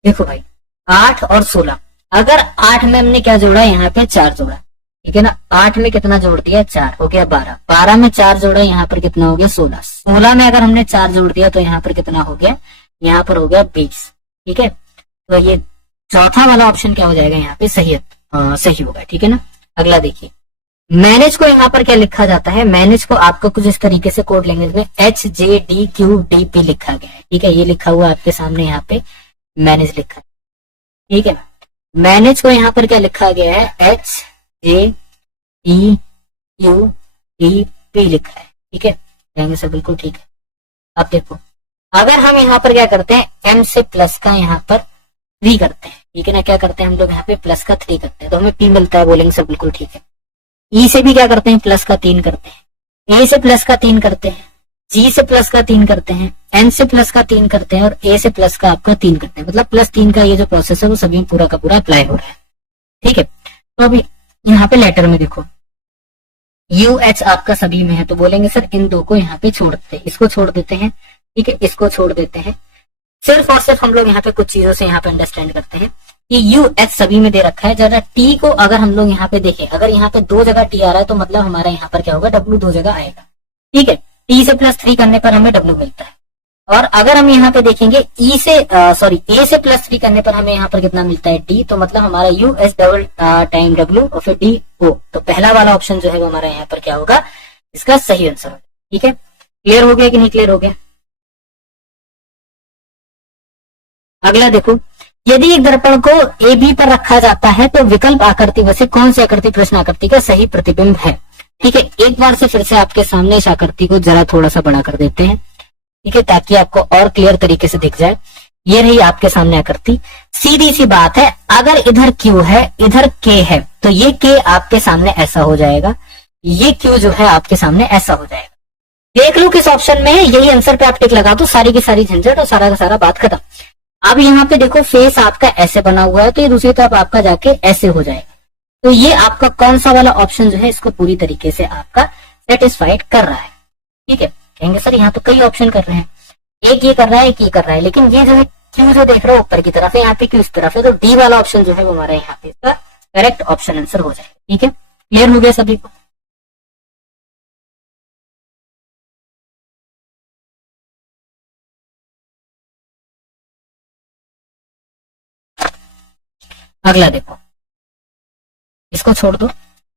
देखो भाई 8 और 16, अगर 8 में हमने क्या जोड़ा, यहाँ पे 4 जोड़ा, ठीक है ना, 8 में कितना जोड़ दिया, 4 हो गया 12, 12 में 4 जोड़ा, यहाँ पर कितना हो गया 16, 16 में अगर हमने 4 जोड़ दिया तो यहाँ पर कितना हो गया, यहाँ पर हो गया 20। ठीक है, तो ये चौथा वाला ऑप्शन क्या हो जाएगा, यहाँ पे सही सही होगा। ठीक है ना, अगला देखिए, मैनेज को यहाँ पर क्या लिखा जाता है, मैनेज को आपको कुछ इस तरीके से कोड लैंग्वेज में H J D Q D P लिखा गया है। ठीक है, ये लिखा हुआ आपके सामने यहाँ पे मैनेज लिखा है। ठीक है, मैनेज को यहाँ पर क्या लिखा गया है, H J D Q D P लिखा है। ठीक है, कहेंगे सर बिल्कुल ठीक है। अब देखो अगर हम यहाँ पर क्या करते हैं, एम से प्लस का यहाँ पर 3 करते हैं, ठीक है ना, क्या करते हैं हम लोग यहाँ पे प्लस का 3 करते हैं तो हमें पी मिलता है, बोलेंगे सर बिल्कुल ठीक है। ई से भी क्या करते हैं, प्लस का 3 करते हैं, ए से प्लस का 3 करते हैं, जी से प्लस का 3 करते हैं, एन से प्लस का 3 करते हैं, और ए से प्लस का आपका 3 करते हैं, मतलब +3 का ये जो प्रोसेस है वो सभी में पूरा का पूरा अप्लाई हो रहा है। ठीक है, तो अभी यहाँ पे लेटर में देखो यू एच आपका सभी में है, तो बोलेंगे सर इन दो को यहाँ पे छोड़ देते हैं, इसको छोड़ देते हैं, ठीक है, इसको छोड़ देते हैं। सिर्फ और सिर्फ हम लोग यहाँ पे कुछ चीजों से यहाँ पे अंडरस्टैंड करते हैं कि यू एच सभी में दे रखा है। जरा टी को अगर हम लोग यहाँ पे देखें, अगर यहाँ पे 2 जगह टी आ रहा है तो मतलब हमारा यहाँ पर क्या होगा, डब्ल्यू 2 जगह आएगा। ठीक है, टी से +3 करने पर हमें डब्ल्यू मिलता है। और अगर हम यहाँ पे देखेंगे ई से ए से +3 करने पर हमें यहाँ पर कितना मिलता है, डी, तो मतलब हमारा U H double time W और फिर डी ओ, तो पहला वाला ऑप्शन जो है वो हमारा यहाँ पर क्या होगा, इसका सही आंसर होगा। ठीक है, क्लियर हो गया कि नहीं क्लियर हो गया। अगला देखो, यदि एक दर्पण को ए बी पर रखा जाता है तो विकल्प आकृति में से कौन सी आकृति प्रश्न आकृति का सही प्रतिबिंब है। ठीक है, एक बार से फिर से आपके सामने इस आकृति को जरा थोड़ा सा बड़ा कर देते हैं, ठीक है, ताकि आपको और क्लियर तरीके से दिख जाए। ये रही आपके सामने आकृति, सीधी सी बात है, अगर इधर क्यू है इधर के है तो ये के आपके सामने ऐसा हो जाएगा, ये क्यू जो है आपके सामने ऐसा हो जाएगा। देख लो किस ऑप्शन में है, यही आंसर पे आप टिक लगा दो, सारी की सारी झंझट और सारा का सारा बात खत्म। अब यहाँ पे देखो फेस आपका ऐसे बना हुआ है, तो ये दूसरी तरफ आपका जाके ऐसे हो जाएगा, तो ये आपका कौन सा वाला ऑप्शन जो है इसको पूरी तरीके से आपका सेटिस्फाइड कर रहा है। ठीक है, कहेंगे सर यहाँ तो कई ऑप्शन कर रहे हैं, एक ये कर रहा है एक ये कर रहा है, लेकिन ये जो है क्यू जो देख रहे हो ऊपर की तरफ है, यहाँ पे क्यू इस तरफ है, तो डी वाला ऑप्शन जो है वो हमारा यहाँ पे इसका करेक्ट ऑप्शन आंसर हो जाएगा। ठीक है, क्लियर हो गया सभी को? अगला देखो, इसको छोड़ दो।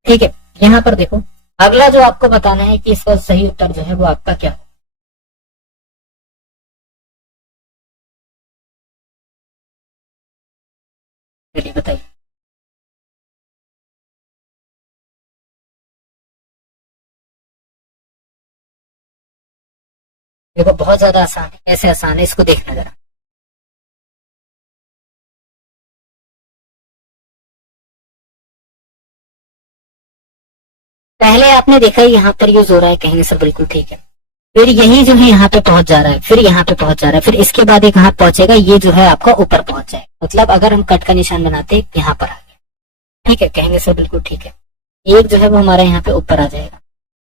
ठीक है, यहाँ पर देखो अगला जो आपको बताना है कि इसका सही उत्तर जो है वो आपका क्या हो। चलिए बताइए। देखो बहुत ज्यादा आसान है, कैसे आसान है इसको देखना जरा। पहले आपने देखा यहाँ पर यूज हो रहा है, कहेंगे सर बिल्कुल ठीक है, फिर यही जो है यहाँ पे पहुंच जा रहा है, फिर यहाँ पे पहुंच जा रहा है, फिर इसके बाद एक कहाँ पहुंचेगा, ये जो है आपका ऊपर पहुंच जाएगा। मतलब अगर हम कट का निशान बनाते हैं यहाँ पर आ गया। ठीक है, कहेंगे सर बिल्कुल ठीक है, एक जो है वो हमारा यहाँ पे ऊपर आ जाएगा।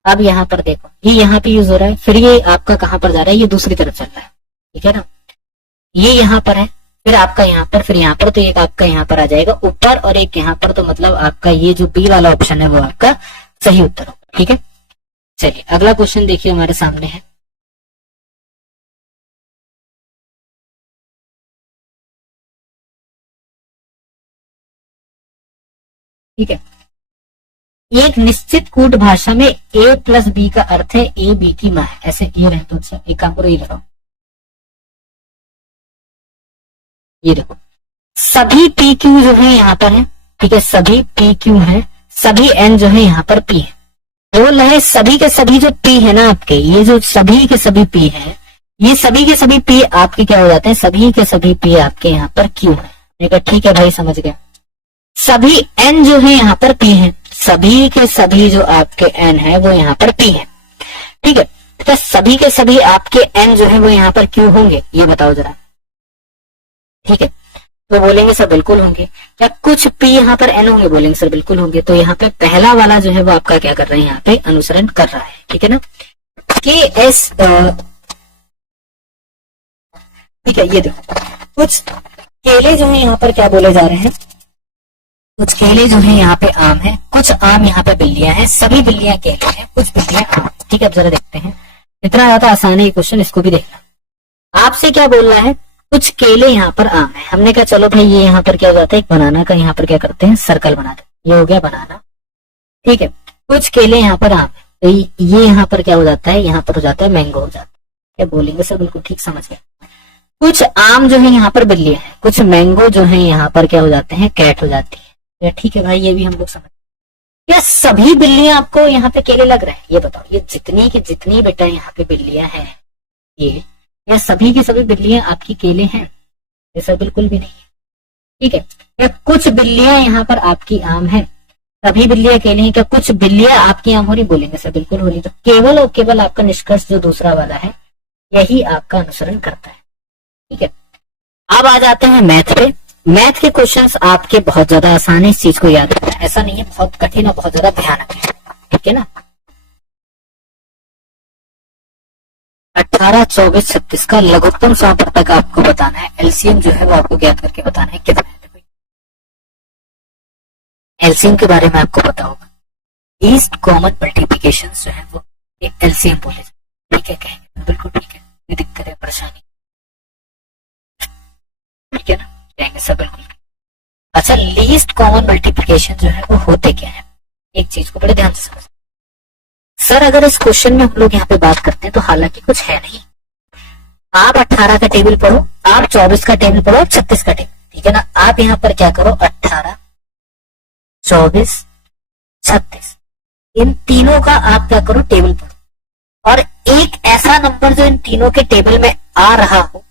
अब यहाँ पर देखो ये यहाँ पे यूज हो रहा है, फिर ये आपका कहाँ पर जा रहा है, ये दूसरी तरफ चल रहा है। ठीक है ना, ये यहाँ पर है, फिर आपका यहाँ पर, फिर यहाँ पर, तो एक आपका यहाँ पर आ जाएगा ऊपर और एक यहाँ पर, तो मतलब आपका ये जो बी वाला ऑप्शन है वो आपका सही उत्तर होगा। ठीक है, चलिए अगला क्वेश्चन देखिए हमारे सामने है। ठीक है, एक निश्चित कूट भाषा में ए प्लस बी का अर्थ है ए बी की माँ है, ऐसे ए रहे तो अच्छा एक काम करो, ये लगाओ, ये देखो सभी पी क्यू जो है यहाँ पर है। ठीक है, सभी पी क्यू है, सभी एन जो है यहाँ पर पी है। बोल रहे सभी के सभी जो पी है ना आपके, ये जो सभी के सभी पी है, ये सभी के सभी पी आपके क्या हो जाते हैं, सभी के सभी पी आपके यहाँ पर क्यू है। देखा, ठीक है भाई समझ गया। सभी एन जो है यहाँ पर पी है, सभी के सभी जो आपके एन है वो यहाँ पर पी है। ठीक है, तो सभी के सभी आपके एन जो है वो यहाँ पर क्यू होंगे, ये बताओ जरा। ठीक है, तो बोलेंगे सर बिल्कुल होंगे। क्या कुछ पी यहाँ पर एन होंगे, बोलेंगे सर बिल्कुल होंगे। तो यहाँ पे पहला वाला जो है वो आपका क्या कर रहे हैं, यहाँ पे अनुसरण कर रहा है। ठीक है ना, के एस। ठीक है, ये देखो कुछ केले जो है यहाँ पर क्या बोले जा रहे हैं, कुछ केले जो है यहाँ पे आम है, कुछ आम यहाँ पे बिल्लियां हैं, सभी बिल्लियां केले हैं, कुछ बिल्लियां आम। ठीक है, अब जरा देखते हैं, इतना ज्यादा आसान है ये क्वेश्चन, इसको भी देखना। आपसे क्या बोल रहा है, कुछ केले यहाँ पर आम है। हमने कहा चलो भाई ये यहाँ पर क्या हो जाता है, एक बनाना का यहाँ पर क्या करते हैं, सर्कल बनाते हैं, ये हो गया बनाना। ठीक है, कुछ केले यहाँ पर आम है, तो ये यहाँ पर क्या हो जाता है, यहाँ पर हो जाता है मैंगो हो जाता है। क्या बोलेंगे सर बिल्कुल ठीक समझ गए। कुछ आम जो है यहाँ पर बिल्लियां हैं, कुछ मैंगो जो है यहाँ पर क्या हो जाते हैं, कैट हो जाती है। ठीक है भाई, ये भी हम लोग समझ। क्या सभी बिल्लियां आपको यहाँ पे केले लग रहे हैं, ये बताओ। ये जितनी की जितनी बेटा यहाँ पे बिल्लियां हैं, ये सभी की सभी बिल्लियां आपकी केले हैं, ये सब बिल्कुल भी नहीं है। ठीक है, क्या कुछ बिल्लियां यहाँ पर आपकी आम है, सभी बिल्लियां केले हैं। क्या कुछ बिल्लियां आपकी आम हो रही, बोलेंगे सर बिल्कुल हो रही। तो केवल और केवल आपका निष्कर्ष जो दूसरा वाला है यही आपका अनुसरण करता है। ठीक है, अब आ जाते हैं मैथ पे। मैथ के क्वेश्चंस आपके बहुत ज्यादा आसान है, इस चीज को याद रखना। ऐसा नहीं है बहुत कठिन और बहुत ज्यादा भयानक है। ठीक है ना, 18, 24, 36 का लघुत्तम समापवर्तक आपको बताना है। एलसीएम जो है वो आपको ज्ञात करके बताना है कितना है। एलसीएम के बारे में आपको पता होगा, लीस्ट कॉमन मल्टीप्लिकेशन जो है वो एलसीएम बोले। ठीक है, कहेंगे बिल्कुल ठीक है, कोई दिक्कत है परेशानी, ठीक है ना, कहेंगे सब बिल्कुल। अच्छा, लीस्ट कॉमन मल्टीप्लिकेशन जो है वो होते क्या है, एक चीज को बड़े ध्यान से समझ। सर अगर इस क्वेश्चन में हम लोग यहाँ पे बात करते हैं तो हालांकि कुछ है नहीं, आप 18 का टेबल पढ़ो, आप 24 का टेबल पढ़ो, 36 का टेबल। ठीक है ना, आप यहाँ पर क्या करो, 18, 24, 36 इन तीनों का आप क्या करो, टेबल पढ़ो, और एक ऐसा नंबर जो इन तीनों के टेबल में आ रहा हो,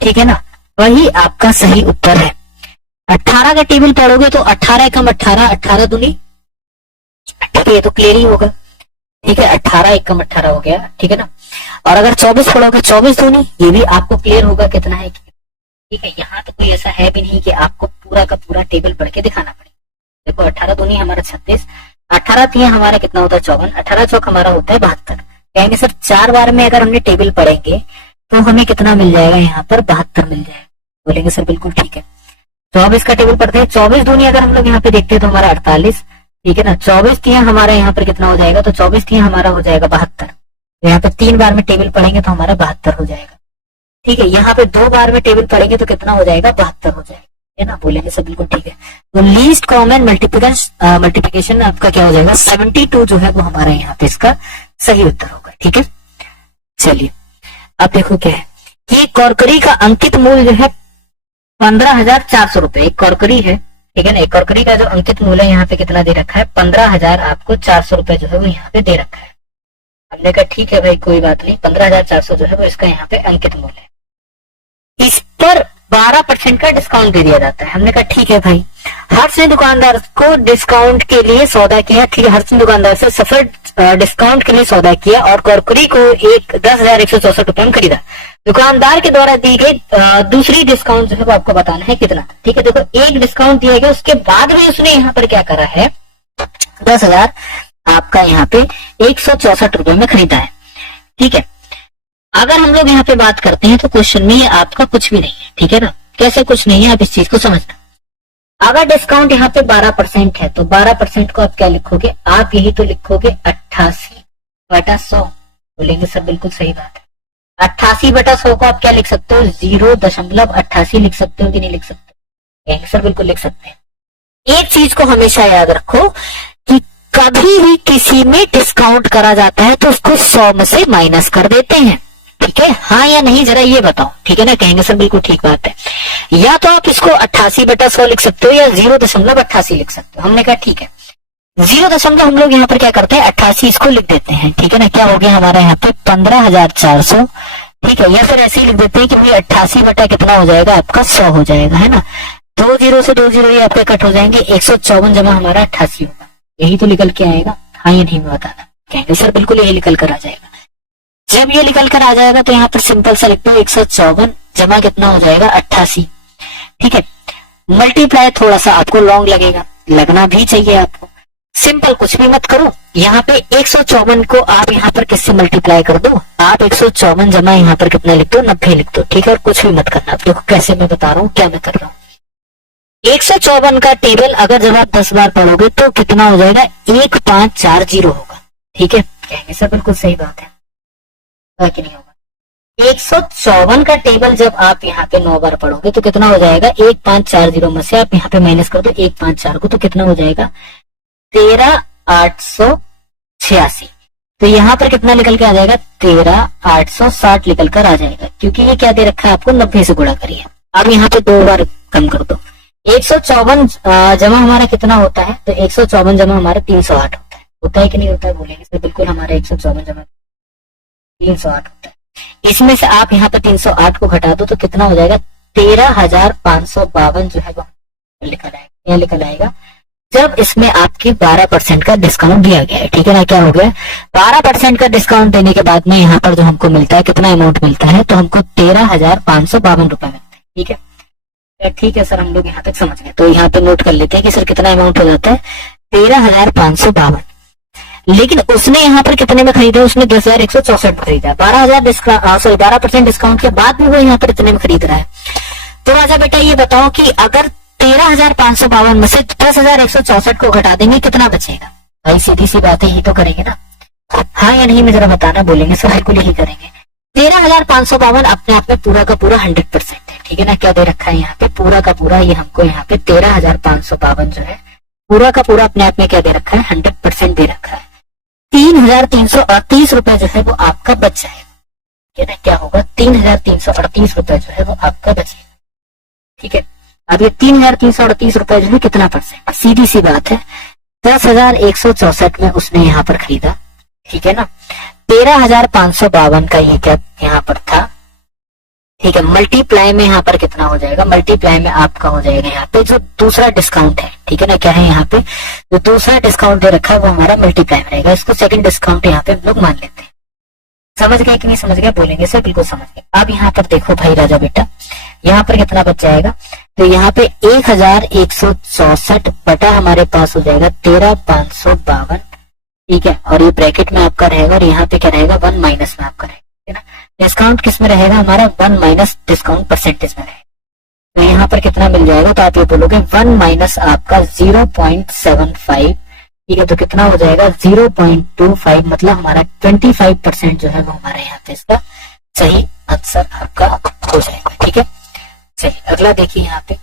ठीक है ना, वही आपका सही उत्तर है। 18 का टेबल पढ़ोगे तो 18 एकम 18, 18 दूनी, ठीक है, ये तो क्लियर ही होगा। ठीक है, 18 एकम 18 हो गया, ठीक है ना। और अगर 24 पढ़ोगे 24 दूनी, ये भी आपको क्लियर होगा कितना है। ठीक है, यहाँ तो कोई ऐसा है भी नहीं कि आपको पूरा का पूरा टेबल पढ़ के दिखाना पड़े। देखो 18 दूनी हमारा 36, 18 3 हमारा कितना होता है, 54, 18 चौक हमारा होता है 72। कहेंगे सर 4 बार में अगर हमने टेबल पढ़ेंगे तो हमें कितना मिल जाएगा, यहाँ पर 72 मिल जाएगा। बोलेंगे सर बिल्कुल ठीक है। 24 का टेबल पढ़ते हैं, 24 दूनी अगर हम लोग यहाँ पे देखते हैं तो हमारा 48, ठीक है ना। 24 तिया हमारा यहाँ पर कितना हो जाएगा, तो 24 तिया हमारा हो जाएगा 72। तो यहाँ पे 3 बार में टेबल पढ़ेंगे तो हमारा 72 हो जाएगा, ठीक है। यहाँ पे 2 बार में टेबल पढ़ेंगे तो कितना हो जाएगा, 72 हो जाएगा, है ना। बोलेंगे सर बिल्कुल ठीक है। तो लीस्ट कॉमन मल्टीप्लिकेशन आपका क्या हो जाएगा, 72 जो है वो हमारा यहाँ पे इसका सही उत्तर होगा, ठीक है। चलिए अब देखो क्या है कि कॉर्करी का अंकित मूल्य जो है 15,400 रुपए। एक कॉर्करी है, ठीक है ना। एक कॉर्करी का जो अंकित मूल्य है यहाँ पे कितना दे रखा है, 15,000 आपको 400 रुपए जो है वो यहाँ पे दे रखा है। हमने कहा ठीक है भाई कोई बात नहीं, 15,400 जो है वो इसका यहाँ पे अंकित मूल्य है। इस पर 12% का डिस्काउंट दे दिया जाता है। हमने कहा ठीक है भाई। हर्ष ने दुकानदार को डिस्काउंट के लिए सौदा किया, ठीक है। हर्ष ने दुकानदार से सफल डिस्काउंट के लिए सौदा किया और कॉर्करी को 10,164 रुपए में खरीदा। दुकानदार के द्वारा दी गई दूसरी डिस्काउंट जो है वो आपको बताना है कितना, ठीक है। देखो एक डिस्काउंट दिया गया, उसके बाद भी उसने यहाँ पर क्या करा है, 10,000 आपका यहाँ पे 164 रुपए में खरीदा है, ठीक है। अगर हम लोग यहाँ पे बात करते हैं तो क्वेश्चन में ये आपका कुछ भी नहीं है, ठीक है ना। कैसे कुछ नहीं है, आप इस चीज को समझना। अगर डिस्काउंट यहाँ पे 12% है तो 12% को आप क्या लिखोगे, आप यही तो लिखोगे 88/100। बोलेंगे सर बिल्कुल सही बात है। 88/100 को आप क्या लिख सकते हो, 0.88 लिख सकते हो कि नहीं लिख सकते, सर बिल्कुल लिख सकते हैं। एक चीज को हमेशा याद रखो कि कभी भी किसी में डिस्काउंट करा जाता है तो उसको 100 में से माइनस कर देते हैं, ठीक है। हाँ या नहीं जरा ये बताओ, ठीक है ना। कहेंगे सर बिल्कुल ठीक बात है। या तो आप इसको 88/100 लिख सकते हो या 0.88 लिख सकते हो। हमने कहा ठीक है, 0. हम लोग यहाँ पर क्या करते हैं, 88 इसको लिख देते हैं, ठीक है ना। क्या हो गया हमारा यहाँ पे 15,400, ठीक है। या फिर ऐसे ही लिख देते हैं कि भाई 88 बटा कितना हो जाएगा आपका 100 हो जाएगा, है ना। 2 0 से 2 0 ये आपके कट हो जाएंगे, 154 जमा हमारा 88 होगा। यही तो निकल के आएगा, हाँ या नहीं बताना। कहेंगे सर बिल्कुल यही निकल कर आ जाएगा। जब ये निकल कर आ जाएगा तो यहाँ पर सिंपल सा लिखते हो 154 जमा कितना हो जाएगा 88, ठीक है। मल्टीप्लाई थोड़ा सा आपको लॉन्ग लगेगा, लगना भी चाहिए आपको। सिंपल कुछ भी मत करो, यहाँ पे 154 को आप यहाँ पर किससे मल्टीप्लाई कर दो, आप 154 जमा यहाँ पर कितना लिख दो 90 लिख दो, ठीक है। और कुछ भी मत करना। आप देखो कैसे मैं बता रहा हूँ, क्या मैं कर रहा हूँ। 154 का टेबल अगर जब आप 10 बार पढ़ोगे तो कितना हो जाएगा, 1540 होगा, ठीक है। कहेंगे सर बिल्कुल सही बात है, कि नहीं होगा। 154 का टेबल जब आप यहाँ पे 9 बार पढ़ोगे तो कितना हो जाएगा, 1540 में से आप यहाँ पे माइनस कर दो 154 को, तो कितना हो जाएगा 13,886। तो यहाँ पर कितना निकल के आ जाएगा, 13,860 निकल कर आ जाएगा, क्योंकि ये क्या दे रखा है आपको, 90 से गुणा करिए। अब यहाँ पे 2 बार कम कर दो। 154 जमा हमारा कितना होता है, तो 154 जमा हमारा 308 होता है कि नहीं होता है। बोलेंगे सर बिल्कुल हमारा 154 जमा 308 होता है। इसमें से आप यहाँ पे 308 को घटा दो तो कितना हो जाएगा, 13,552 जो है वो निकल आएगा। यह निकल आएगा जब इसमें आपके 12% का डिस्काउंट दिया गया है, ठीक है ना। क्या हो गया, 12% का डिस्काउंट देने के बाद में यहाँ पर जो हमको मिलता है, कितना अमाउंट मिलता है, तो हमको 13,552 रुपए मिलता है, ठीक है। ठीक है सर, हम लोग यहाँ तक समझ गए। तो यहाँ पे नोट कर लेते हैं कि सर कितना अमाउंट हो जाता है, 13,552। लेकिन उसने यहाँ पर कितने में खरीदा, उसने 10,164 में खरीदा। 12% डिस्काउंट के बाद भी वो यहाँ पर इतने में खरीद रहा है। तो राजा बेटा ये बताओ कि अगर 13,552 में से 10,164 को घटा देंगे कितना बचेगा। भाई सीधी सी बात है, यही तो करेंगे ना, हाँ या नहीं में जरा बताना। बोलेंगे सर बिल्कुल यही करेंगे। 13,552 अपने आप में पूरा का पूरा 100% है, ठीक है ना। क्या दे रखा है यहाँ पे, पूरा का पूरा ये हमको यहाँ पे 13,552 जो है पूरा का पूरा अपने आप में क्या दे रखा है, 100% दे रखा है। 3,338 रुपए जो है वो आपका बच जाएगा, ठीक है ना। क्या होगा, 3,338 रुपए जो है वो आपका बचेगा, ठीक है। अब ये 3,338 रुपए जो है कितना परसेंट, सीधी सी बात है, 10,164 में उसने यहाँ पर खरीदा, ठीक है ना। 13,552 का ये क्या यहाँ पर था, ठीक है। मल्टीप्लाई में यहाँ पर कितना हो जाएगा, मल्टीप्लाई में आपका हो जाएगा यहाँ पे जो दूसरा डिस्काउंट है, ठीक है ना। क्या है यहाँ पे जो दूसरा डिस्काउंट दे रखा है वो हमारा मल्टीप्लाई में रहेगा। इसको सेकंड डिस्काउंट यहाँ पे हम लोग मान लेते हैं। समझ गए कि नहीं समझ गए, बोलेंगे सर बिल्कुल समझ गए। अब यहाँ पर देखो भाई राजा बेटा, यहाँ पर कितना बच जाएगा, तो यहाँ पे 1,164 बटा हमारे पास हो जाएगा 13,552, ठीक है, और ये ब्रैकेट में आपका रहेगा और यहाँ पे क्या रहेगा 1 माइनस में आपका रहेगा, ठीक है ना। डिस्काउंट किस में रहेगा हमारा 1 माइनस डिस्काउंट परसेंटेज में रहेगा। तो यहाँ पर कितना मिल जाएगा, तो आप ये बोलोगे 1 माइनस आपका 0.75, ठीक है, तो कितना हो जाएगा 0.25, मतलब हमारा 25% जो है वो हमारे यहाँ पे इसका सही आंसर आपका हो जाएगा, ठीक है। चलिए अगला देखिए यहाँ पे,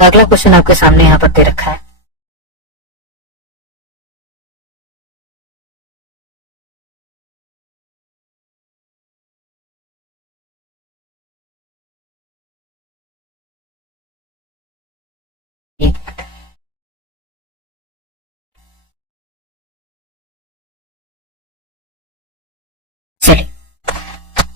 अगला क्वेश्चन आपके सामने यहाँ पर दे रखा है। चलिए,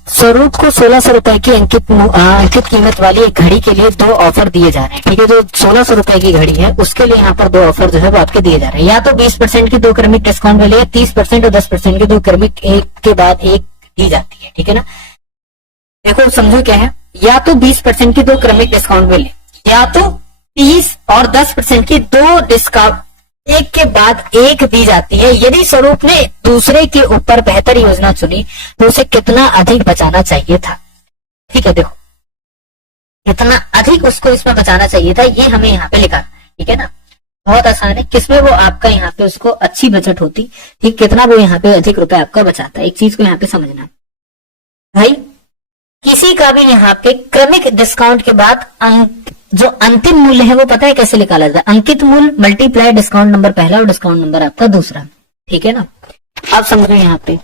स्वरूप को 1600 रुपए की अंकित कीमत वाली एक घड़ी के लिए 2 ऑफर दिए जा रहे हैं, ठीक है। जो 1600 रुपए की घड़ी है उसके लिए यहाँ पर 2 ऑफर जो है वो आपके दिए जा रहे हैं। या तो 20% की 2 क्रमिक डिस्काउंट वाली है, 30% और 10% की 2 क्रमिक एक के बाद एक दी जाती है, ठीक है ना। देखो समझो क्या है, या तो 20% की 2 क्रमिक डिस्काउंट मिले, या तो 30 और 10% की 2 डिस्काउंट एक के बाद एक दी जाती है। यदि स्वरूप ने दूसरे के ऊपर बेहतर योजना चुनी तो उसे कितना अधिक बचाना चाहिए था, ठीक है। देखो कितना अधिक उसको इसमें बचाना चाहिए था, ये हमें यहाँ पे लिखा, ठीक है ना। बहुत आसान है, किसमें वो आपका यहाँ पे उसको अच्छी बचत होती, ठीक, कितना वो यहाँ पे अधिक रुपए आपका बचाता है। एक चीज को यहाँ पे समझना भाई, किसी का भी यहाँ पे क्रमिक डिस्काउंट के बाद जो अंतिम मूल्य है वो पता है कैसे निकाला जाता है, अंकित मूल्य मल्टीप्लाई डिस्काउंट नंबर पहला और डिस्काउंट नंबर आपका दूसरा, ठीक है ना। अब समझो यहाँ पे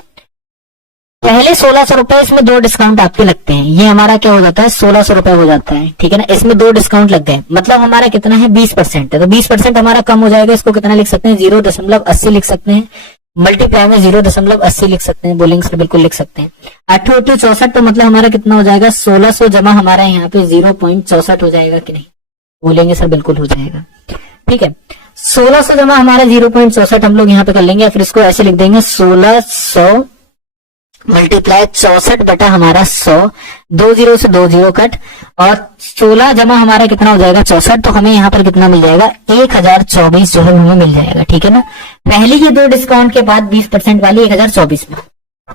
पहले 1600 रुपए, इसमें 2 डिस्काउंट आपके लगते हैं, ये हमारा क्या हो जाता है 1600 रुपए हो जाता है, ठीक है ना। इसमें 2 डिस्काउंट लग गए, मतलब हमारा कितना है 20% है, तो 20% हमारा कम हो जाएगा। इसको कितना लिख सकते हैं 0.80 लिख सकते हैं, मल्टीप्लाई में 0.80 लिख सकते हैं, बोलेंगे सर बिल्कुल लिख सकते हैं। 8 8 64, तो मतलब हमारा कितना हो जाएगा 1600 जमा हमारा यहाँ पे 0.64 हो जाएगा कि नहीं, बोलेंगे सर बिल्कुल हो जाएगा, ठीक है। 1600 जमा हमारा 0.64 हम लोग यहाँ पे कर लेंगे, या फिर इसको ऐसे लिख देंगे 1600 मल्टीप्लाई 64 बटा हमारा 100, 2 0 से 2 0 कट, और 16 जमा हमारा कितना हो जाएगा 64, तो हमें यहाँ पर कितना मिल जाएगा 1024 जो है हमें मिल जाएगा, ठीक है ना। पहली की 2 डिस्काउंट के बाद 20% वाली 1024 में,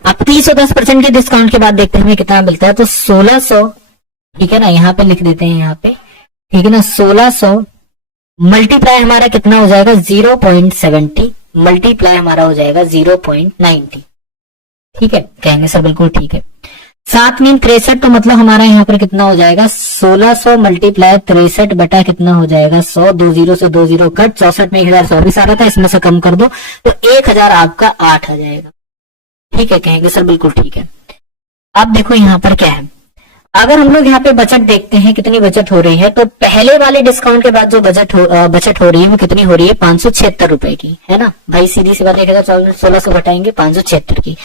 अब 30 और 10% के डिस्काउंट के बाद देखते हैं हमें कितना मिलता है, तो 1600, ठीक है ना, यहाँ पे लिख देते हैं यहाँ पे, ठीक है ना। 1600 मल्टीप्लाई हमारा कितना हो जाएगा 0.70, मल्टीप्लाई हमारा हो जाएगा 0.90, ठीक है, कहेंगे सर बिल्कुल ठीक है। 7 मीन 63, तो मतलब हमारा यहाँ पर कितना हो जाएगा 1600 मल्टीप्लाई 63 बटा कितना हो जाएगा 100, 2 0 से 2 0 कट, 64 में 1024 आ रहा था, इसमें से कम कर दो तो 1000 आपका 8 आ जाएगा, ठीक है, कहेंगे सर बिल्कुल ठीक है। अब देखो यहाँ पर क्या है, अगर हम लोग यहाँ पे बचत देखते हैं कितनी बचत हो रही है, तो पहले वाले डिस्काउंट के बाद जो बचत हो रही है वो कितनी हो रही है 576 रुपए की, है ना भाई, सीधी सी बात 1600 घटाएंगे 576 की।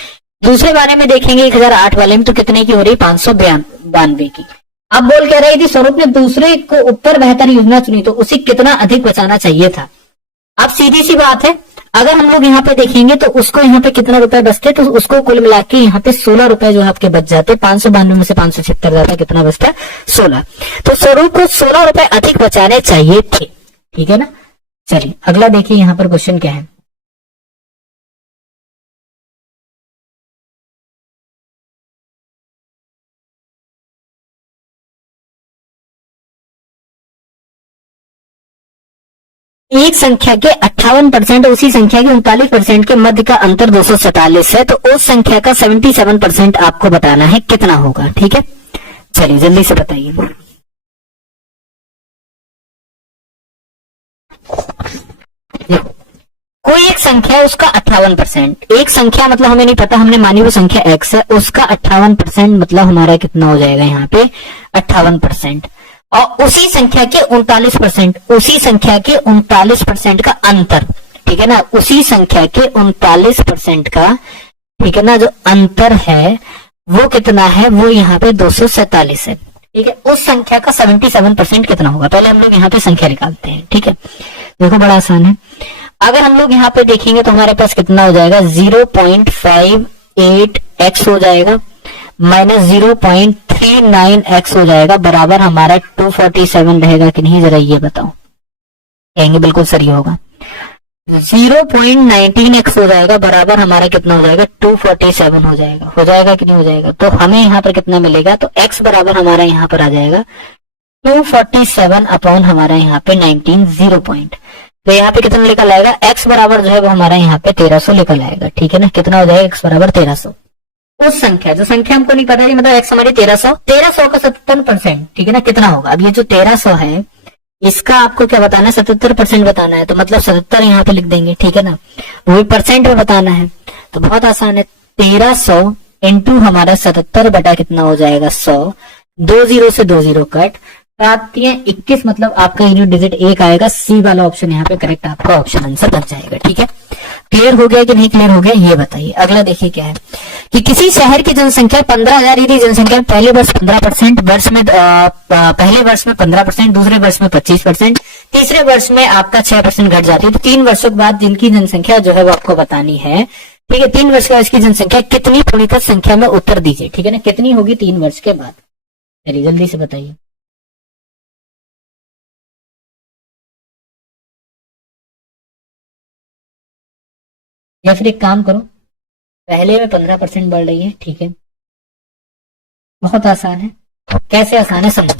दूसरे वाले में देखेंगे 1008 वाले में, तो कितने की हो रही है 592 की। अब बोल कह रही थी स्वरूप ने दूसरे को ऊपर बेहतर योजना चुनी तो उसे कितना अधिक बचाना चाहिए था। अब सीधी सी बात है, अगर हम लोग यहाँ पे देखेंगे तो उसको यहाँ पे कितना रुपए बचते, तो उसको कुल मिला के यहाँ पे 16 रुपए जो है आपके बच जाते, 592 में से 576 जाता, कितना बचता 16। तो स्वरूप को 16 रुपए अधिक बचाने चाहिए थे, ठीक है ना। चलिए अगला देखिए यहाँ पर क्वेश्चन क्या है, एक संख्या के 58% उसी संख्या के 39% के मध्य का अंतर 247 है, तो उस संख्या का 77% आपको बताना है कितना होगा, ठीक है। चलिए जल्दी से बताइए। देखो कोई एक संख्या उसका 58%, एक संख्या मतलब हमें नहीं पता, हमने मानी वो संख्या x है, उसका 58% मतलब हमारा कितना हो जाएगा यहाँ पे 58%, और उसी संख्या के 39%, उसी संख्या के 39% का अंतर, ठीक है ना, उसी संख्या के 39% का, ठीक है ना, जो अंतर है वो कितना है, वो यहाँ पे 247 है, ठीक है। उस संख्या का 77% कितना होगा, पहले हम लोग यहाँ पे संख्या निकालते हैं, ठीक है। देखो बड़ा आसान है, अगर हम लोग यहाँ पे देखेंगे तो हमारे पास कितना हो जाएगा 0.58x हो जाएगा, माइनस 0.39x हो जाएगा, बराबर हमारा 247 रहेगा कि नहीं, जरा ये बताओ। कहेंगे बिल्कुल सही होगा। 0.19x हो जाएगा, बराबर हमारा कितना हो जाएगा, 247 हो जाएगा कि नहीं हो जाएगा। तो हमें यहाँ पर कितना मिलेगा, तो x बराबर हमारा यहाँ पर आ जाएगा 247 अपॉन हमारा यहाँ पे 19 0 पॉइंट। तो यहाँ पे कितना निकल आएगा, x बराबर जो है वो हमारा यहाँ पे 1300 निकल आएगा, ठीक है ना। कितना हो जाएगा, x बराबर 1300। उस संख्या, जो संख्या हमको नहीं पता है, मतलब x हमारी 1300 का 77%, ठीक है ना, कितना होगा। अब ये जो 1300 है, इसका आपको क्या बताना है, 77% बताना है। तो मतलब 77 यहाँ पे लिख देंगे, ठीक है ना, वो भी परसेंट में बताना है। तो बहुत आसान है, 1300 इंटू हमारा 77 बटा कितना हो जाएगा 100, 2 0 से 2 0 कट, 7×3=21, मतलब आपका ये जो डिजिट 1 आएगा, सी वाला ऑप्शन यहाँ पे करेक्ट आपका ऑप्शन आंसर बन जाएगा, ठीक है। क्लियर हो गया कि नहीं क्लियर हो गया, ये बताइए। अगला देखिए क्या है कि किसी शहर की जनसंख्या 15,000 यदि जनसंख्या पहले वर्ष 15%, पहले वर्ष में 15%, दूसरे वर्ष में 25%, तीसरे वर्ष में आपका 6% घट जाती है। तो 3 वर्षों के बाद जिनकी जनसंख्या जो है वो आपको बतानी है, ठीक है। 3 वर्ष के बाद इसकी जनसंख्या कितनी पूर्णित संख्या में, उत्तर दीजिए, ठीक है ना। कितनी होगी 3 वर्ष के बाद, चलिए जल्दी से बताइए। या फिर एक काम करो, पहले में 15% बढ़ रही है, ठीक है, बहुत आसान है। कैसे आसान है समझो,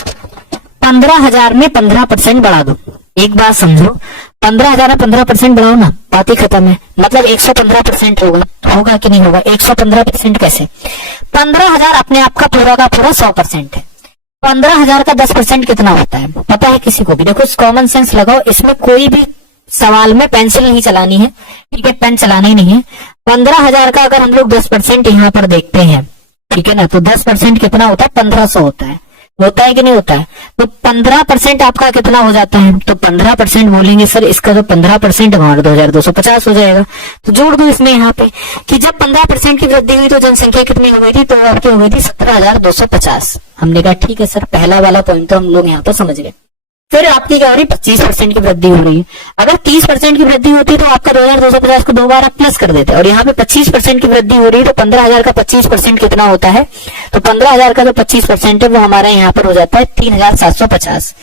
15,000 में 15% बढ़ा दो। एक बात समझो, 15,000 में 15% बढ़ाओ ना, बात ही खत्म है। मतलब 115% होगा कि नहीं होगा। 115% कैसे, 15,000 अपने आप का पूरा 100% है। 15,000 का 10% कितना होता है, पता है किसी को भी? देखो कॉमन सेंस लगाओ, इसमें कोई भी सवाल में पेंसिल नहीं चलानी है, ठीक है, पेन चलाना ही नहीं है। 15,000 का अगर हम लोग 10% यहाँ पर देखते हैं, ठीक है ना, तो 10% कितना होता है, 1500 होता है कि नहीं होता है। तो 15% आपका कितना हो जाता है, तो 15% बोलेंगे सर इसका तो 15% हमारा 2250 हो जाएगा। तो जोड़ दो इसमें यहाँ पे कि जब 15% की वृद्धि हुई तो जनसंख्या कितनी हो गई थी, तो आपकी हो गई थी 17,250। हमने कहा ठीक है सर, पहला वाला पॉइंट तो हम लोग यहाँ पर समझ गए। फिर आपकी क्या हो रही, 25% की वृद्धि हो रही है। अगर 30% की वृद्धि होती तो आपका 2250 को 2 बार आप प्लस कर देते, और यहाँ पे 25% की वृद्धि हो रही है। तो 15,000 का 25% कितना होता है, तो 15,000 का जो 25% है वो हमारा यहाँ पर हो जाता है 3,750।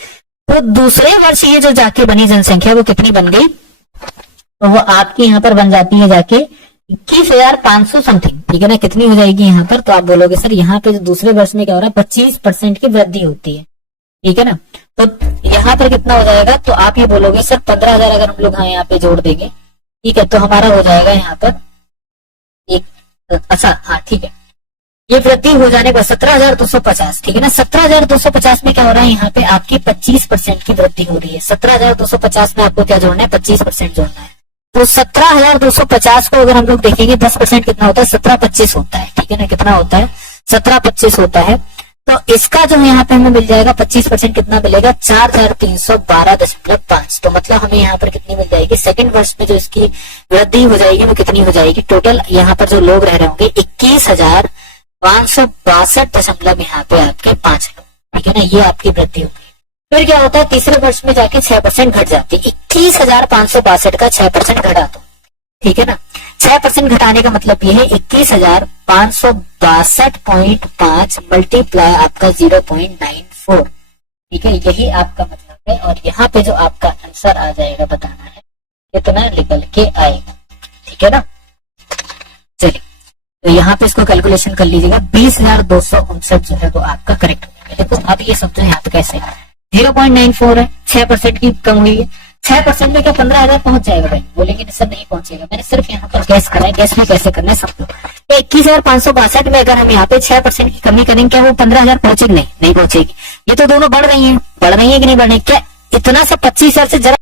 तो दूसरे वर्ष ये जो जाके बनी जनसंख्या वो कितनी बन गई, तो वो आपकी यहाँ पर बन जाती है जाके 21,500 समथिंग, ठीक है ना। कितनी हो जाएगी यहाँ पर, तो आप बोलोगे सर यहाँ पे दूसरे वर्ष में क्या हो रहा है, 25% की वृद्धि होती है, ठीक है ना। तो यहाँ पर कितना हो जाएगा, तो आप ये बोलोगे सर 15,000 अगर हम लोग यहाँ पे जोड़ देंगे, ठीक है, तो हमारा हो जाएगा यहाँ पर एक, अच्छा हाँ ठीक है, ये वृद्धि हो जाने पर 17,250, ठीक है ना। 17,250 में क्या हो रहा है, यहाँ पे आपकी 25% की वृद्धि हो रही है। 17,250 में आपको क्या जोड़ना है, 25% जोड़ना है। तो 17,250 को अगर हम लोग देखेंगे 10% कितना होता है, 1725 होता है, ठीक है ना। कितना होता है, 1725 होता है। तो इसका जो यहाँ पे हमें मिल जाएगा 25% कितना मिलेगा, 4,312.5। तो मतलब हमें यहाँ पर कितनी मिल जाएगी, सेकंड वर्ष में जो इसकी वृद्धि हो जाएगी वो कितनी हो जाएगी, टोटल यहाँ पर जो लोग रह रहे होंगे 21,562 यहाँ पे आपके 5 लोग, ठीक है ना, ये आपकी वृद्धि होगी। फिर क्या होता है, तीसरे वर्ष में जाके 6% घट जाती है। 21,562 का 6% घटा दो, ठीक है ना। 6% घटाने का मतलब ये है 21,562.5 मल्टीप्लाई आपका 0.94, ठीक है, यही आपका मतलब है। और यहाँ पे जो आपका आंसर आ जाएगा बताना है कितना निकल के आएगा, ठीक है ना। चलिए तो यहाँ पे इसको कैलकुलेशन कर लीजिएगा, 20,259 जो है वो आपका करेक्ट हो जाएगा। देखो अब ये समझो यहाँ पे कैसे 0.94 है, 6% की कम हुई है। 6% में क्या 15,000 पहुंच जाएगा भाई, बोलेंगे सर नहीं पहुंचेगा। मैंने सिर्फ यहाँ पर गैस करा है, गैस में कैसे करना है समझो। 21,562 में अगर हम यहाँ पे 6% की कमी करेंगे, क्या वो 15,000 पहुंचेगी, नहीं पहुंचेगी। ये तो दोनों बढ़ रही है कि नहीं बढ़ रही, क्या इतना सा 25,000 से जरा